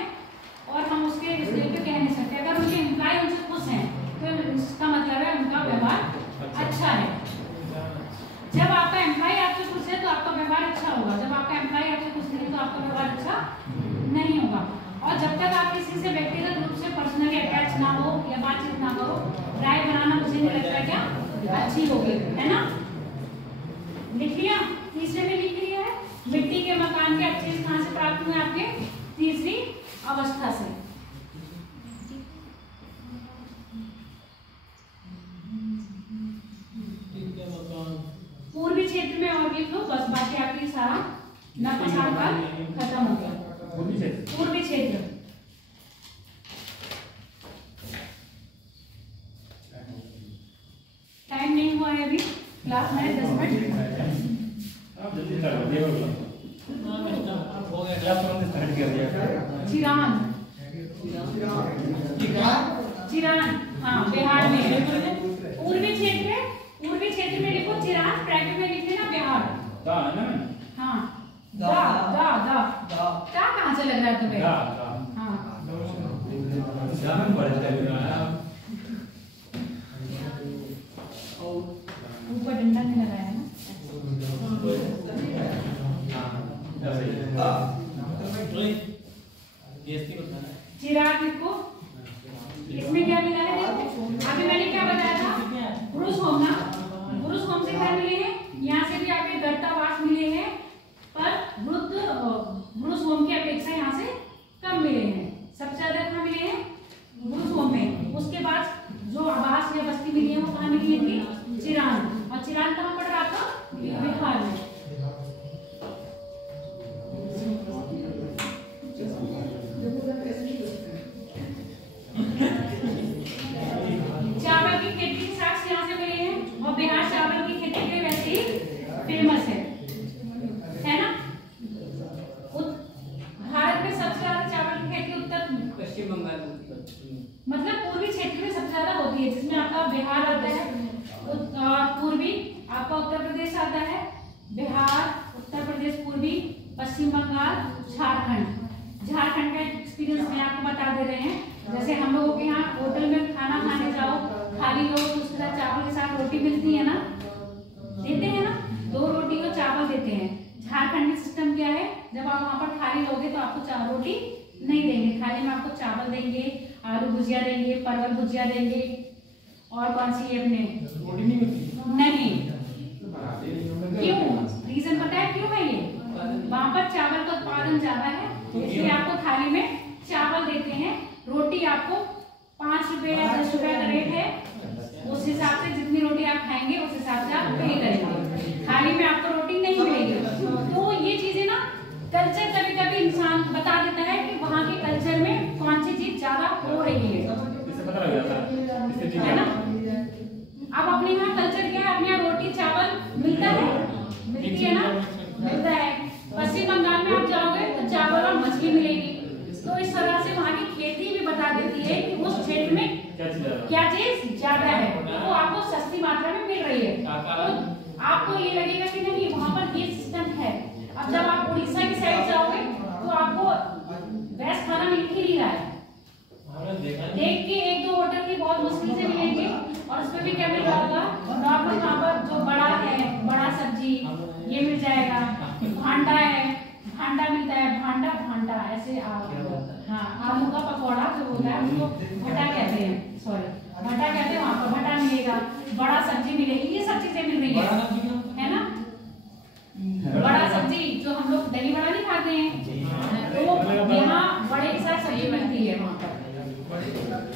और हम उसके इस पे कह नहीं सकते। अगर उनके एम्प्लॉय उनसे खुश हैं तो इसका मतलब है उनका व्यवहार अच्छा है। जब आपका एम्प्लॉय आपसे खुश है तो आपका व्यवहार अच्छा होगा। जब आपका एम्प्लॉय आपसे खुश नहीं तो आपका व्यवहार अच्छा नहीं होगा। और जब तक आप किसी से व्यक्तिगत रूप से पर्सनली अटैच ना हो या बातचीत ना करो, राय बनाना मुझे नहीं लगता क्या अच्छी होगी, है ना? लिख लिया? तीसरे में लिख लिया है। मिट्टी के मकान के अच्छे स्थान से प्राप्त हुए आपके तीसरी अवस्था से। पूर्वी क्षेत्र में और लिख लो बस, बाकी आपकी सारा नपसार का खत्म हो गया। पूर्वी क्षेत्र टाइम नहीं हुआ है अभी, क्लास में 10 मिनट। चिरान, चिरान, हाँ बिहार में। पूर्वी क्षेत्र में लिखो चिरान, ब्रैकेट में लिख देना बिहार। हाँ, दा कहाँ से लग रहा है तुम्हें? हाँ, ऊपर डंडा नहीं लगाया है ना। चिराग लिखो। इसमें क्या मिला है देखो, अभी मैंने क्या बताया था? पुरुष होम ना, पुरुष होम से क्या मिले हैं? यहाँ से भी आपके गर्तावास मिले हैं, पर पुरुष होम की अपेक्षा यहाँ से कम मिले हैं। सबसे ज्यादा कहाँ मिले हैं? पुरुष होम में। उसके बाद जो आवास या बस्ती मिली है वो कहाँ मिली है? चिरान। और चिरान कहाँ पड़ रहा था? बिहार में। चावल की खेती के साक्ष्य यहाँ से मिले हैं, और बिहार चावल की खेती के वैसे ही फेमस है ना? भारत में सबसे ज्यादा चावल की खेती उत्तर पश्चिम बंगाल मतलब पूर्वी क्षेत्र में सबसे ज्यादा होती होती है जिसमें आपका बिहार आता है, पूर्वी आपका उत्तर प्रदेश आता है, बिहार, उत्तर प्रदेश पूर्वी, पश्चिम बंगाल, झारखंड। झारखंड का एक्सपीरियंस मैं आपको बता दे रहे हैं। जैसे हम लोगों के यहाँ होटल में खाना खाने जाओ, खाली लोग तो उसके साथ चावल के साथ रोटी मिलती है ना, देते हैं ना, 2 रोटी और चावल देते हैं। झारखंड में सिस्टम क्या है, जब आप वहाँ पर खाली लोगे तो आपको रोटी नहीं देंगे, खाली में आपको चावल देंगे, आलू भुजिया देंगे, परवल भुजिया देंगे, और कौन सी अपने रोटी नहीं मिलती नहीं। क्यों? रीजन पता है क्यों है ये? वहाँ पर चावल का उत्पादन ज्यादा है, इसलिए आपको थाली में चावल देते हैं। रोटी आपको 5 रुपए या 10 रुपए का रेट है, उस हिसाब से जितनी रोटी आप खाएंगे उस हिसाब से आप पे करेंगे। थाली में आपको रोटी नहीं मिलेगी। तो ये चीजें ना कल्चर कभी कभी इंसान बता देता है कि वहाँ के कल्चर में कौन सी चीज ज्यादा हो रही है ना। अब अपने यहाँ कल्चर क्या है, अपने यहाँ रोटी चावल मिलता है, मिलती है ना, मिलता है। पश्चिम बंगाल में आप जाओगे तो चावल और मछली मिलेगी। तो इस तरह से वहाँ की खेती भी बता देती है कि उस क्षेत्र में क्या चीज ज्यादा है, वो आपको सस्ती मात्रा में मिल रही है। तो आपको ये लगेगा कि नहीं वहाँ पर ये सिस्टम है। अब जब आप उड़ीसा की साइड जाओगे तो आपको बेस्ट खाना मिल ही नहीं रहा है। देख के 1-2 होटल की बहुत मुश्किल से मिलेंगे, और उसमें भी क्या मिल रहा होगा, नॉर्मल वहाँ पर जो बड़ा है, बड़ा सब्जी ये मिल जाएगा, भांडा है, भांडा मिलता है, भांडा भांडा ऐसे हाँ, आलू का पकौड़ा जो होता है उसको भटा कहते हैं, सॉरी भटा कहते हैं, वहाँ पर भटा मिलेगा, बड़ा सब्जी मिलेगी, ये सब चीजें मिल रही है ना। बड़ा सब्जी जो हम लोग दही बड़ा नहीं खाते हैं, तो यहाँ बड़े के साथ सब्जी मिलती है वहाँ पर।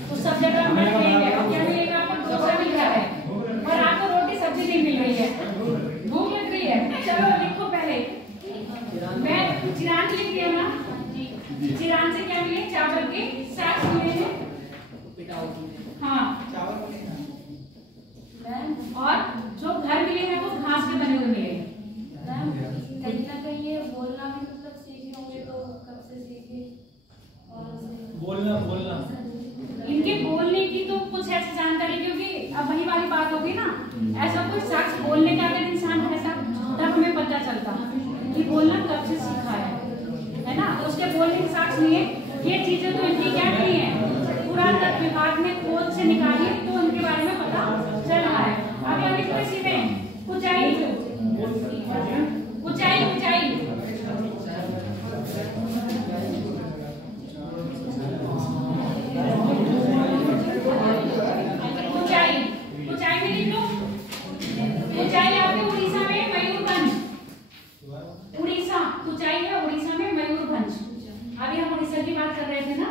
तो सब जगह हम मिलेंगे, क्या मिलेगा आपको, डोसा मिल रहा है, पर आपको रोटी सब्जी नहीं मिल रही है, भूख लग रही है। चलो लिखो पहले, मैं चिरान लिख दिया ना, चिरान से क्या मिले, चावल के साग मिले हैं, हाँ, और जो घर मिले हैं वो घास के बने हुए मिले हैं। कहीं ना कहीं ये बोलना भी मतलब सीखे होंगे, तो कब से सीखे? और बोलना इनके बोलने की तो कुछ ऐसी जानकारी, क्योंकि अब वही वाली बात होगी ना, ऐसा कोई शख्स बोलने का अगर इंसान रहता तब हमें पता चलता कि बोलना कब से सीखा है ना। तो उसके बोलने के साक्ष्य लिए ये चीजें तो इनकी क्या नहीं है, पुरातत्व विभाग ने खोज से निकाली, तो उनके बारे में पता चल रहा है। अगला लिखो इसी में, ऊंचाई ऊंचाई ऊंचाई ऊंचाई में लिख लो। ऊंचाई आपके उड़ीसा में मयूरभंज, उड़ीसा ऊंचाई है उड़ीसा में मयूरभंज। अभी हम उड़ीसा की बात कर रहे थे ना।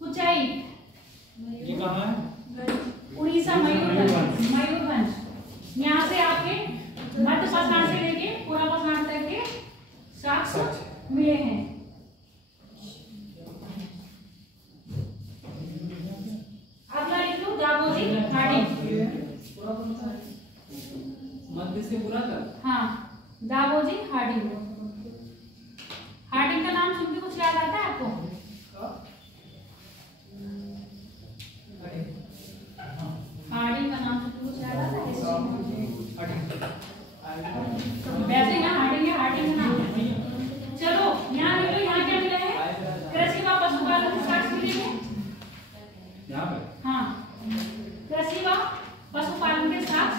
ऊंचाई ये कहाँ है? उड़ीसा मयूरभंज, मयूरभंज। यहाँ से आपके मध्य पठान से लेके पूरा पठान तक के साक्ष्य मिले हैं। अगला लिख लो, दाबोजी हार्डिंग, मध्य से पूरा तक। हाँ, दाबोजी हार्डिंग। हार्डिंग का नाम सुन के कुछ याद आता है आपको? हार्डिंग का नाम सुन के कुछ याद आता है? वैसे यहाँ हार्डिंग है, हार्डिंग का नाम। चलो यहाँ लिख लो, यहाँ क्या मिला है, कृषि व पशुपालन के साक्ष्य मिले हैं यहाँ पे। हाँ, कृषि व पशुपालन के साथ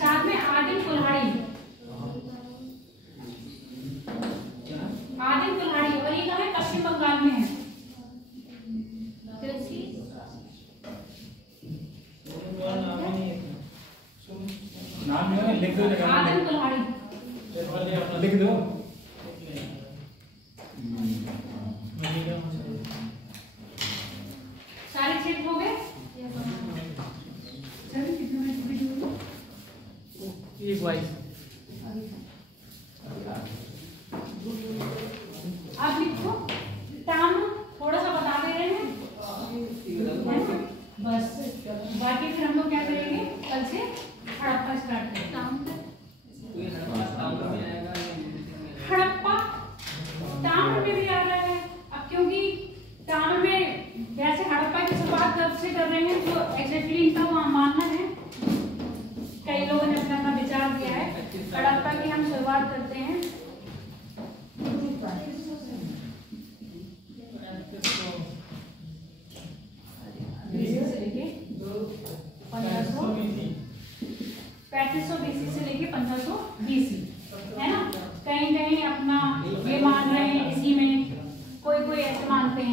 साथ में आदिम कुल्हाड़ी, आदिम कुल्हाड़ी, और ये कहाँ है, पश्चिम बंगाल में है। कृषि नाम नहीं है, लिख दो जगह आदिम कुल्हाड़ी, लिख दो। सारे क्षेत्र हो गए।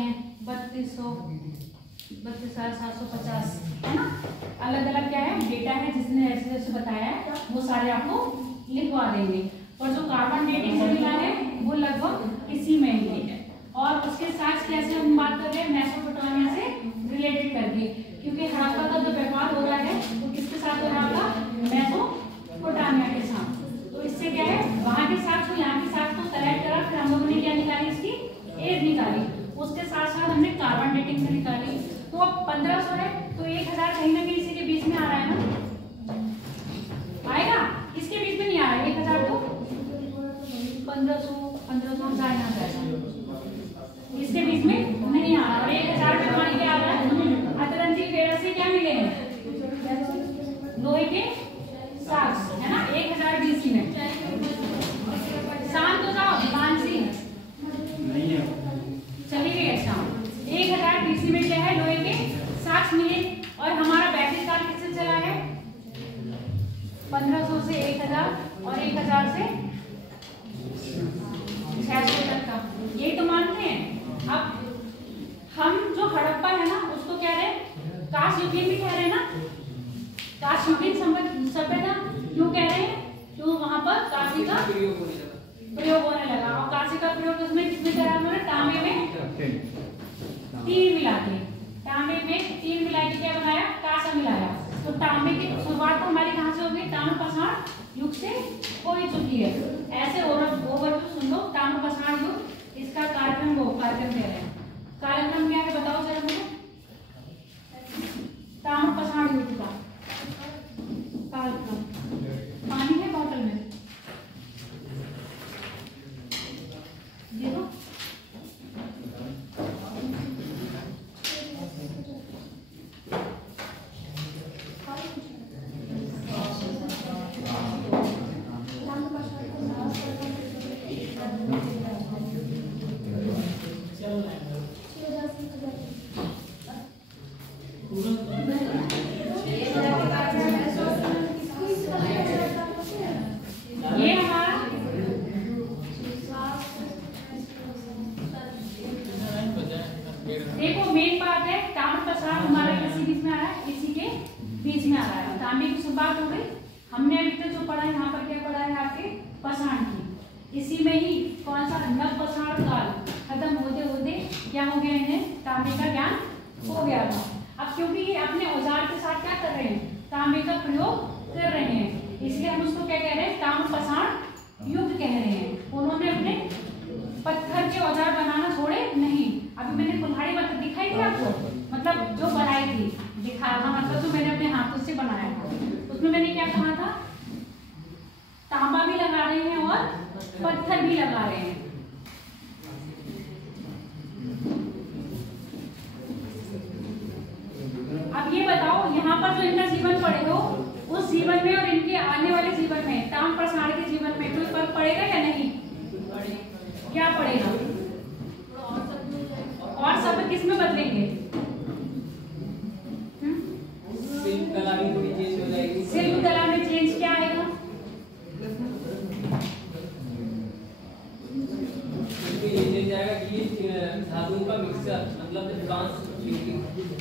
हैं 32,750, है ना। अलग अलग क्या है डेटा है, जिसने ऐसे जैसे बताया है वो सारे आपको लिखवा देंगे। और जो कार्बन डेटिंग से मिला है वो लगभग इसी में ही है। और उसके साथ कैसे हम बात कर रहे हैं मेसोपोटामिया से रिलेटेड करके, क्योंकि हड़प्पा का जो व्यापार हो रहा है वो किसके साथ हो रहा था, मेसोपोटामिया के साथ। तो इससे क्या है वहां के साथ तो यहाँ के साथ तो कलेक्ट करा, फिर हम लोगों ने क्या निकाली, इसकी एज निकाली, उसके साथ साथ हमने कार्बन डेटिंग से निकाली। तो अब 1500 है तो 1000 कहीं ना कहीं इसी के बीच में आ रहा है ना, आएगा, इसके बीच में नहीं आ रहा है 1000, तो 1500 यहाँ जाएगा, इसके बीच में नहीं आ रहा। और 1000 में हमारे क्या आ रहा है, अतरंजी पेड़ से क्या मिले हैं, लोहे के साक्ष, है ना, 1000 BC में। शांत हो जाओ मानसी, नहीं है। चली गई अच्छा। 1000 BC में क्या है, लोहे के साक्ष मिले। और हमारा वैदिक काल किससे चला है, 1500 से 1000 और 1000 से 600 तक का, यही तो मानते हैं। अब हम जो हड़प्पा है ना उसको कह रहे हैं काश युगीन भी कह रहे हैं ना, काश युगीन सभ्यता क्यों कह रहे हैं, क्यों वहां पर काशी का प्रयोग होने लगा। और काशी का प्रयोग उसमें किसमें करा उन्होंने, तांबे में 3 मिला के, तांबे में 3 मिला के क्या बनाया, कांसा मिलाया। तो तांबे की शुरुआत तो हमारी कहाँ से होगी, ताम्रपाषाण युग से हो ही चुकी है। ऐसे ओवरव्यू सुन लो, ताम्रपाषाण युग, इसका कार्यक्रम कह रहे हैं। कार्यक्रम क्या है बताओ जरा मुझे, ताम्रपाषाण युग का कार्यक्रम। पानी है बॉटल में, देखो ये हमारा देखो मेन बात है, ताम्रपाषाण हमारा इसी बीच में आ रहा है, इसी के बीच में आ रहा है। तांबे की शुरुआत हो गई, हमने अभी तक जो पढ़ा है यहाँ पर क्या पढ़ा है आपके पाषाण की, इसी में ही कौन सा नवपाषाण काल खत्म होते होते क्या हो गया, इन्हें तांबे का ज्ञान हो गया था। अब क्योंकि ये अपने औजार के साथ क्या कर रहे हैं, तांबे का प्रयोग कर रहे हैं, इसलिए हम उसको क्या कह रहे हैं, ताम्रपाषाण युग कह रहे हैं। उन्होंने अपने पत्थर के औजार बनाना छोड़े नहीं। अभी मैंने कुल्हाड़ी दिखाई थी आपको, मतलब जो बनाई थी, दिखाना मतलब जो मैंने अपने हाथों से बनाया था, उसमें मैंने क्या कहा था, तांबा भी लगा रहे हैं और पत्थर भी लगा रहे हैं। अब ये बताओ यहाँ पर जो इनका जीवन पड़े हो, उस जीवन में और इनके आने वाले जीवन में, ताम्रपाषाण के जीवन में कोई फर्क पड़ेगा या नहीं, क्या पड़ेगा, और सब किस में बदलेंगे, शिल्प कला भी थोड़ी चेंज हो जाएगी। शिल्प कला में चेंज क्या आएगा, ये चेंज आएगा कि धातुओं का मिक्सचर, मतलब एडवांस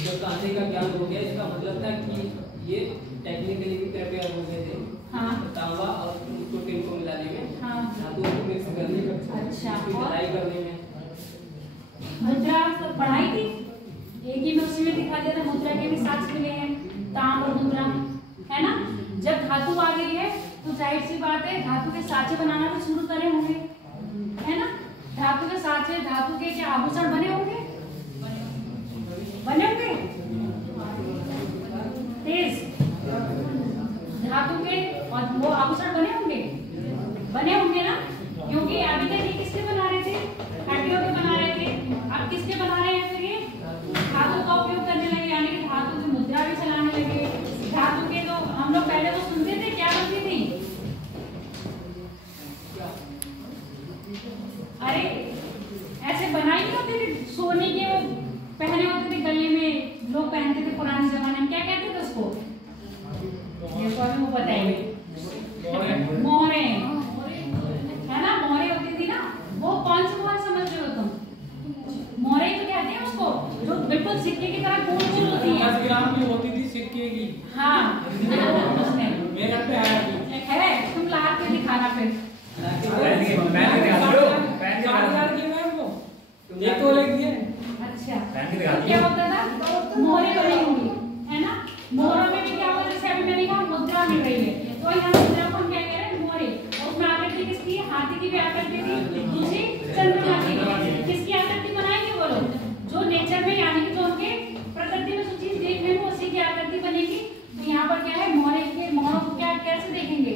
जो कांसे का ज्ञान हो गया, इसका मतलब था कि ये टेक्निकली भी प्रिपेयर हो गए थे। हाँ, तांबा और उसको टिन को मिलाने में, हाँ, धातुओं को मिक्स करने में, अच्छा, उसकी ढलाई करने में। मुद्रा पढ़ाई थी, एक ही में उसी में दिखा दिया था, मुद्रा के भी साक्ष्य मिले हैं, ताम्र मुद्रा, है ना। जब धातु आ गई है तो जाहिर सी बात है धातु के साँचे बनाना तो शुरू करे होंगे, है ना। धातु के साँचे, धातु के क्या आभूषण बने होंगे, बने होंगे तेज धातु के, और वो आभूषण बने होंगे ना, क्योंकि अभी तक ये किसके बना रहे थे, हड्डियों के बना रहे थे, अब किसके बना रहे हैं, फिर ये धातु का उपयोग करने लगे, यानी कि धातु की मुद्रा भी चलाने लगे। धातु के तो हम लोग पहले तो सुनते थे क्या बनती थी, अरे ऐसे बनाई नहीं होती थी बिल्कुल सिक्के की तरह गोल गोल होती है। 10 ग्राम की होती थी सिक्के की। हाँ उसमें मेरे पे आया अभी। है, तुम ला के दिखाना फिर। पैन के दिखा दो। पैन के दिखा दो मैम को। एक तो लेके दिए। अच्छा पैन के दिखा दो। क्या होता था, मोहरे बनी होंगी, है ना। मोहरों में भी क्या होता है, जैसे अभी मैंने कहा मुद्रा मिल रही है, तो यहाँ मुद्रा को हम क्या कह रहे हैं, मोहरे। उसमें आकृति किसकी, हाथी की भी आकृति थी, दूसरी चंद्रमा की। किसकी आकृति बनाएंगे वो लोग, जो नेचर में यानी कि जो उनके प्रकृति में जो चीज देख रहे हैं उसी की आकृति बनेगी। तो यहाँ पर क्या है, मोहरे के मोहरों को क्या कैसे देखेंगे,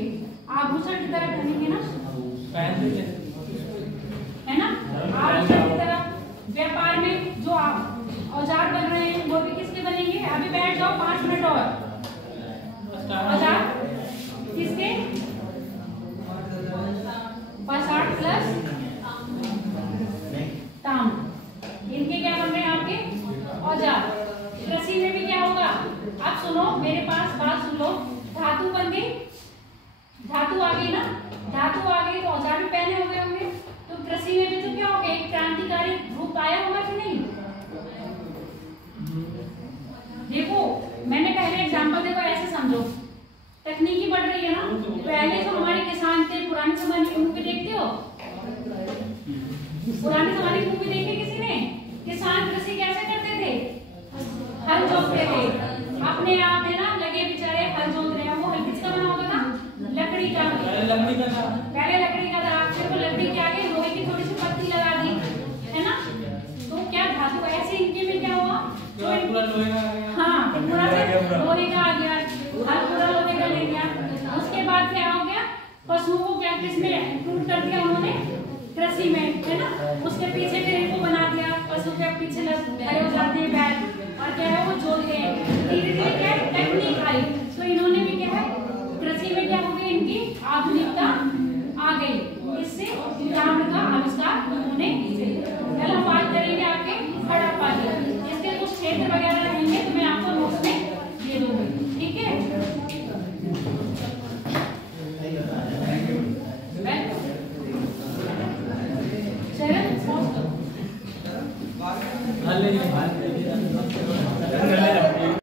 आभूषण की तरह बनेंगे ना, है ना, आभूषण की तरह। व्यापार में जो औजार बन रहे हैं वो भी किसके बनेंगे। अभी बैठ जाओ 5 मिनट और। औजार किसके, पसार प्लस ताम, इनके क्या बन रहे हैं आपके औजार। कृषि में भी क्या होगा, अब सुनो मेरे पास बात सुन लो। धातु बन गई, धातु आ गई ना, धातु आ गई तो औजार भी पहले हो गए होंगे। तो कृषि में भी तो क्या हो गया, एक क्रांतिकारी रूप आया होगा कि नहीं। देखो मैंने पहले एग्जांपल देखो, ऐसे समझो, तकनीकी बढ़ रही है ना। पहले जो हमारे किसान थे, पुराने जमाने की मूवी देखते हो, पुराने जमाने की मूवी देखी किसी ने। किसान कृषि कैसे करते थे, हल जोतते थे अपने आप, है ना, लगे बेचारे हल जोत रहे हैं। वो हल किसका बना होगा था, लकड़ी का। पहले लकड़ी का था, फिर वो लकड़ी के आगे लोहे की थोड़ी सी पत्ती लगा दी, है ना। तो क्या धातु ऐसे इनके में क्या हुआ, जो हाँ पूरा लोहे का आ गया, हल पूरा लोहे का ले गया। उसके बाद क्या हो गया, पशुओं को क्या किसमें इंक्लूड कर दिया उन्होंने, कृषि में, है ना। उसके पीछे फिर इनको बना दिया, पशु के पीछे खड़े हो जाते हैं बैल, और क्या है वो जोत गए। धीरे धीरे क्या है, टेक्निक आई, तो इन्होंने भी क्या है, कृषि में क्या